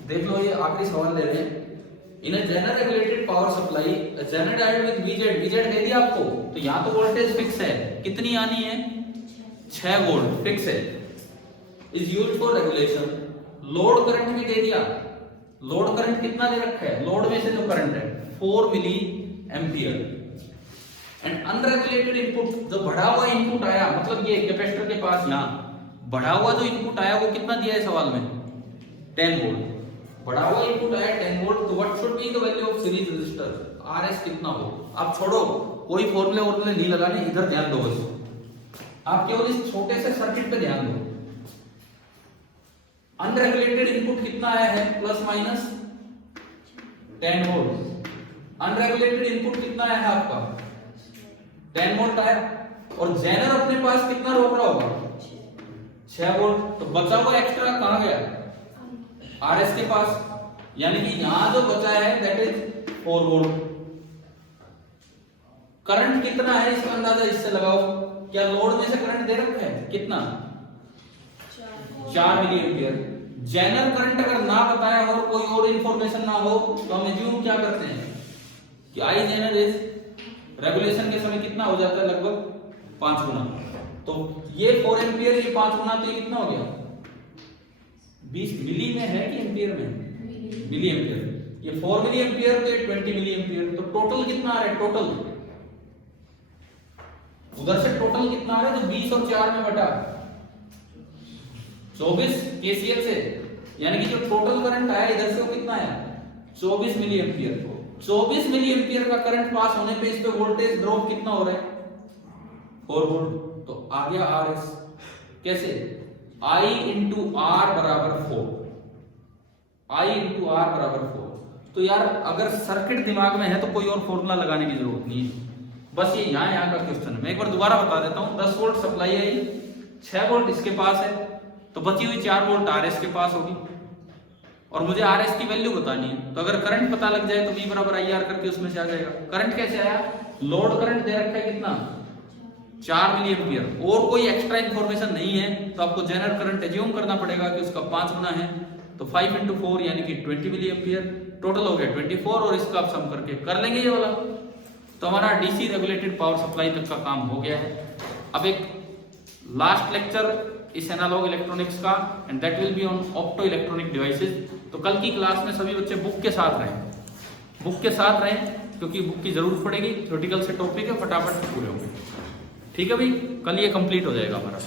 देख लो, ये आखिरी सवाल ले रहे हैं। In zener regulated power supply zener diode with VZ दे दिया आपको, तो यहाँ तो वोल्टेज फिक्स है, कितनी आनी है 6 वोल्ट फिक्स है। Is used for regulation. Load current भी दे दिया, लोड करंट कितना दे रखा है, लोड में से जो करंट है 4 milliampere. And unregulated input, जो बढ़ा हुआ इनपुट आया, मतलब ये कैपेसिटर के पास यहाँ बढ़ा हुआ जो इनपुट आया वो कितना दिया है सवाल में 10 वोल्ट। बढ़ा हुआ इनपुट आया 10 वोल्ट, तो what should be the value of series resistor, RS कितना हो। आप छोड़ो, कोई फॉर्मूले नहीं लगाने, इधर ध्यान दो बस, आप केवल इस छोटे से सर्किट पे ध्यान दो। अनरेगुलेटेड इनपुट कितना आया है plus minus 10 volt. Unregulated input कितना आया है आपका 10 वोल्ट आया, और जेनर अपने पास कितना रोक रहा होगा 6 वोल्ट। तो बचा हुआ एक्स्ट्रा कहां गया RS के पास, यानी कि यहां जो बचा है दैट इज 4 वोल्ट। करंट कितना है इसका अंदाजा इससे लगाओ। क्या लोड में से करंट दे रखा है कितना 4 मिली एम्पियर। जेनर करंट अगर ना बताया हो, कोई और इंफॉर्मेशन ना हो, तो हम एज्यूम क्या करते हैं कि आई जेनर इज रेगुलेशन के समय कितना हो जाता है लगभग 5 गुना। तो ये 4 एम्पियर, ये 5 गुना, तो ये कितना हो गया 20 मिली में है कि एम्पियर में, मिली एम्पियर। ये 4 मिली एम्पियर, तो ये 20 मिली एम्पियर। तो टोटल कितना आ रहा है, टोटल उधर से टोटल कितना आ रहा है, तो 20 और 4 में बटा 24 KCL से, यानी कि जो टोटल करंट आया इधर से वो कितना आया 24 मिली एम्पियर। 24 मिली एम्पियर का करंट पास होने पे इस पे वोल्टेज ड्रॉप कितना हो रहा है 4 वोल्ट। तो आ गया RS कैसे, I इंटू R बराबर 4, I इंटू R बराबर 4। तो यार अगर सर्किट दिमाग में है तो कोई और फॉर्मूला लगाने की जरूरत नहीं है, बस ये यहाँ का क्वेश्चन है। मैं एक बार दोबारा बता देता हूँ। 10 वोल्ट सप्लाई आई, 6 वोल्ट इसके पास है, तो बची हुई 4 वोल्ट RS के पास होगी, और मुझे RS की वैल्यू बतानी है। तो अगर करंट पता लग जाए तो V बराबर IR करके उसमें से आ जाएगा। करंट कैसे आया, लोड करंट दे रखा है कितना 4 मिली एम्पियर, और कोई एक्स्ट्रा इंफॉर्मेशन नहीं है, तो आपको जेनरल करंट एज्यूम करना पड़ेगा कि उसका 5 गुना है, तो 5 इंटू 4 यानी कि 20 मिली एम्पियर। टोटल हो गया 24, और इसका आप सम करके कर लेंगे ये वाला। तो हमारा DC रेगुलेटेड पावर सप्लाई तक का काम हो गया है। अब एक लास्ट लेक्चर इस एनालॉग इलेक्ट्रॉनिक्स का, and that will be on opto electronic devices. तो कल की क्लास में सभी बच्चे बुक के साथ रहें, क्योंकि बुक की जरूरत पड़ेगी। थ्योरेटिकल से टॉपिक है, फटाफट पूरे होंगे। ठीक है भाई, कल ये कंप्लीट हो जाएगा हमारा।